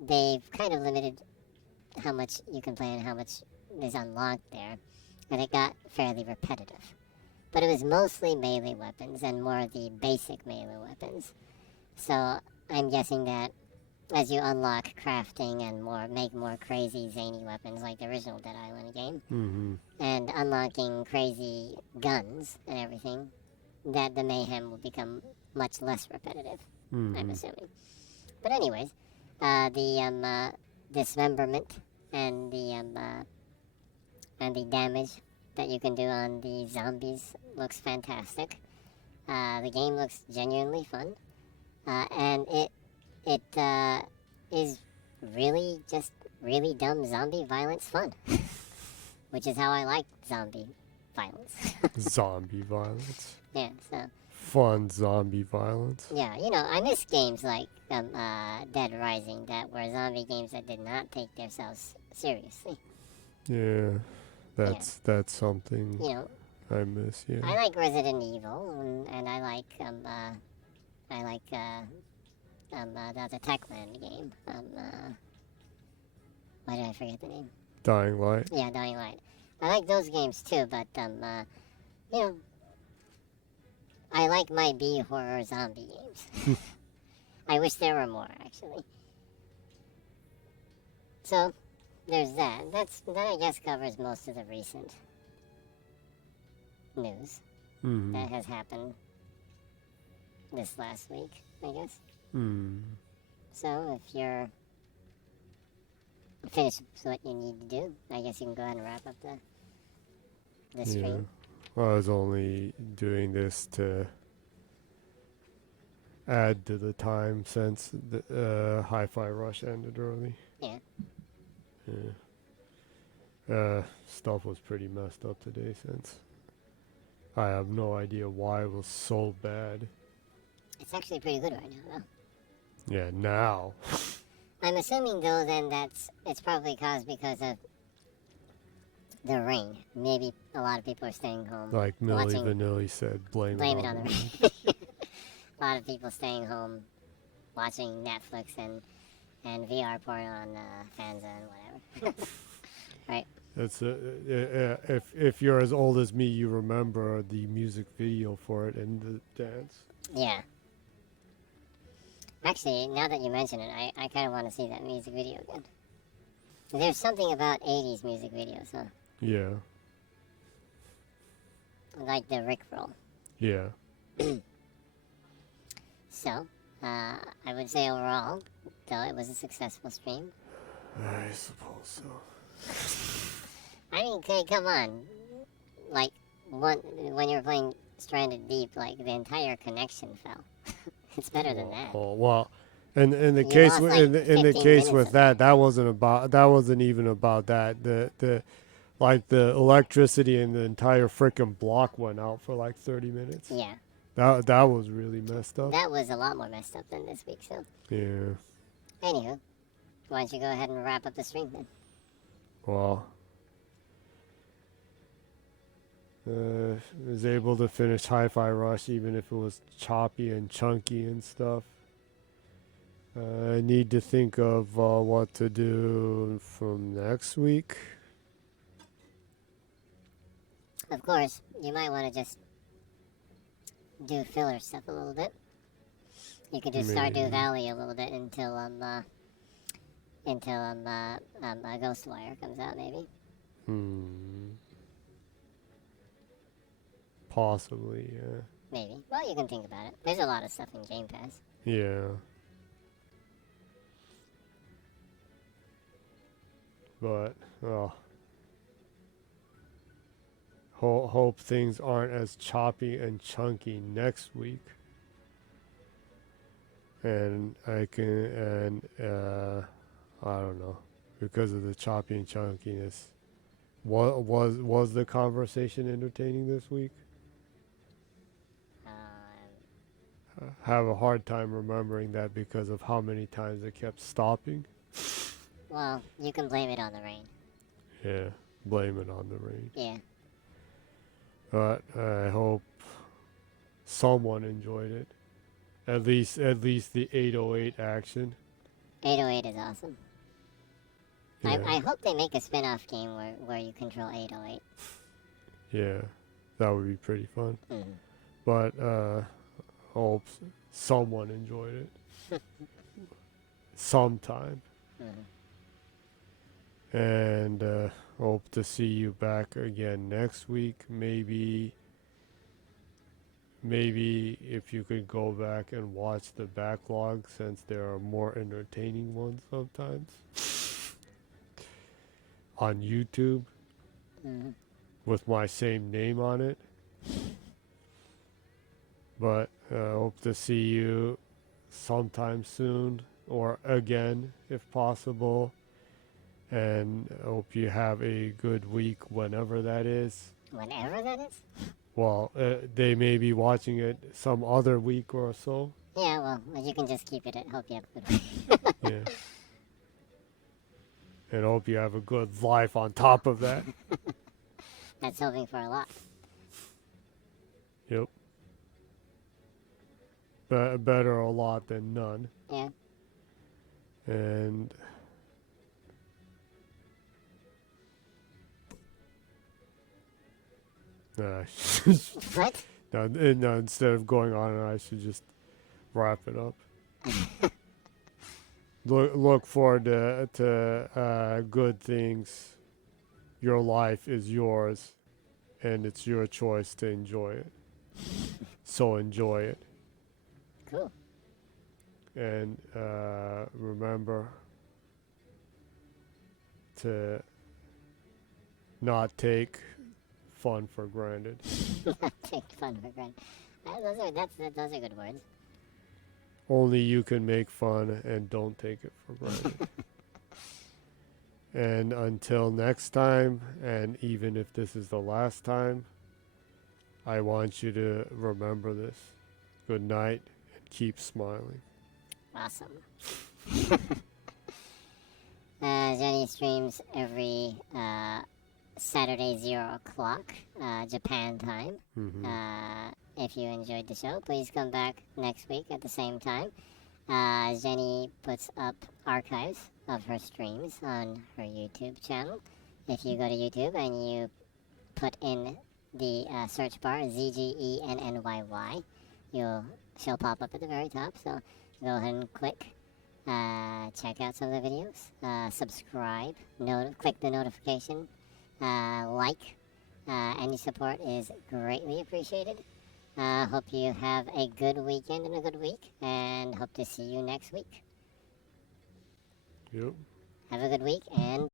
they've kind of limited how much you can play and how much is unlocked there, and it got fairly repetitive. But it was mostly melee weapons and more of the basic melee weapons. So I'm guessing that as you unlock crafting and make more crazy zany weapons like the original Dead Island game, and unlocking crazy guns and everything, that the mayhem will become much less repetitive, I'm assuming. But anyways, the dismemberment and the damage that you can do on the zombies looks fantastic. The game looks genuinely fun, and it is really just really dumb zombie violence fun, which is how I like zombie violence. Zombie violence. Yeah, so Fun zombie violence. yeah, I miss games like Dead Rising that were zombie games that did not take themselves seriously. Yeah, that's something I miss. Yeah. I like Resident Evil, and I like the Techland game. Why did I forget the name? Dying Light. Yeah, Dying Light. I like those games too, but I like my B horror zombie games. I wish there were more, actually. So there's that. That I guess covers most of the recent news that has happened this last week, I guess. So if you're finished with what you need to do, I guess you can go ahead and wrap up the stream. Well, I was only doing this to add to the time since the Hi-Fi Rush ended early. Yeah. Stuff was pretty messed up today since I have no idea why it was so bad. It's actually pretty good right now, though. Yeah, now. I'm assuming, though, then it's probably caused because of the rain. Maybe a lot of people are staying home. Like Milli Vanilli said, blame it on the rain. A lot of people staying home, watching Netflix and VR porn on Fanza and whatever. Right. That's if you're as old as me, you remember the music video for it and the dance. Yeah. Actually, now that you mention it, I kind of want to see that music video again. There's something about 80s music videos, huh? Yeah. Like the Rickroll. Yeah. So, I would say overall, though it was a successful stream. I suppose so. I mean, come on. Like, when you were playing Stranded Deep, like, the entire connection fell. It's better than that. Oh, well, and in the You case lost, with, like, in the 15 case minutes with of that wasn't even about that. The electricity in the entire freaking block went out for like 30 minutes. Yeah. That was really messed up. That was a lot more messed up than this week, so. Yeah. Anywho, why don't you go ahead and wrap up the stream then? Well, was able to finish Hi-Fi Rush even if it was choppy and chunky and stuff. I need to think of what to do from next week. Of course, you might want to just do filler stuff a little bit. You could just start Maybe. Stardew Valley a little bit until Ghostwire comes out, maybe. Possibly, yeah. Maybe. Well, you can think about it. There's a lot of stuff in Game Pass. Yeah. But, hope things aren't as choppy and chunky next week. And I don't know, because of the choppy and chunkiness. Was the conversation entertaining this week? Have a hard time remembering that because of how many times it kept stopping. Well, you can blame it on the rain. Yeah, blame it on the rain. Yeah. But I hope someone enjoyed it. At least the 808 action. 808 is awesome. Yeah. I hope they make a spin-off game where you control 808. Yeah, that would be pretty fun. Mhm. But hope someone enjoyed it sometime. Mhm. And hope to see you back again next week. Maybe if you could go back and watch the backlog, since there are more entertaining ones sometimes on YouTube Mhm. with my same name on it. But hope to see you sometime soon, or again if possible. And hope you have a good week whenever that is. Whenever that is? Well, they may be watching it some other week or so. Yeah, well, you can just keep it at hope you have a good week. Yeah. And hope you have a good life on top of that. That's hoping for a lot. Yep. Better a lot than none. Yeah. And What? no, instead of going on, I should just wrap it up. Look forward to good things. Your life is yours, and it's your choice to enjoy it. So enjoy it. Cool. And remember to not take fun for granted. Take fun for granted. Those are good words. Only you can make fun, and don't take it for granted. And until next time, and even if this is the last time, I want you to remember this. Good night, and keep smiling. Awesome. Jenny streams every Saturday 0 o'clock Japan time. If you enjoyed the show, please come back next week at the same time. Jenny puts up archives of her streams on her YouTube channel. If you go to YouTube and you put in the search bar ZGENNYY, she'll pop up at the very top. So go ahead and click. Check out some of the videos. Subscribe. Click the notification. Like. Any support is greatly appreciated. Hope you have a good weekend and a good week, and hope to see you next week. Yep. Have a good week, and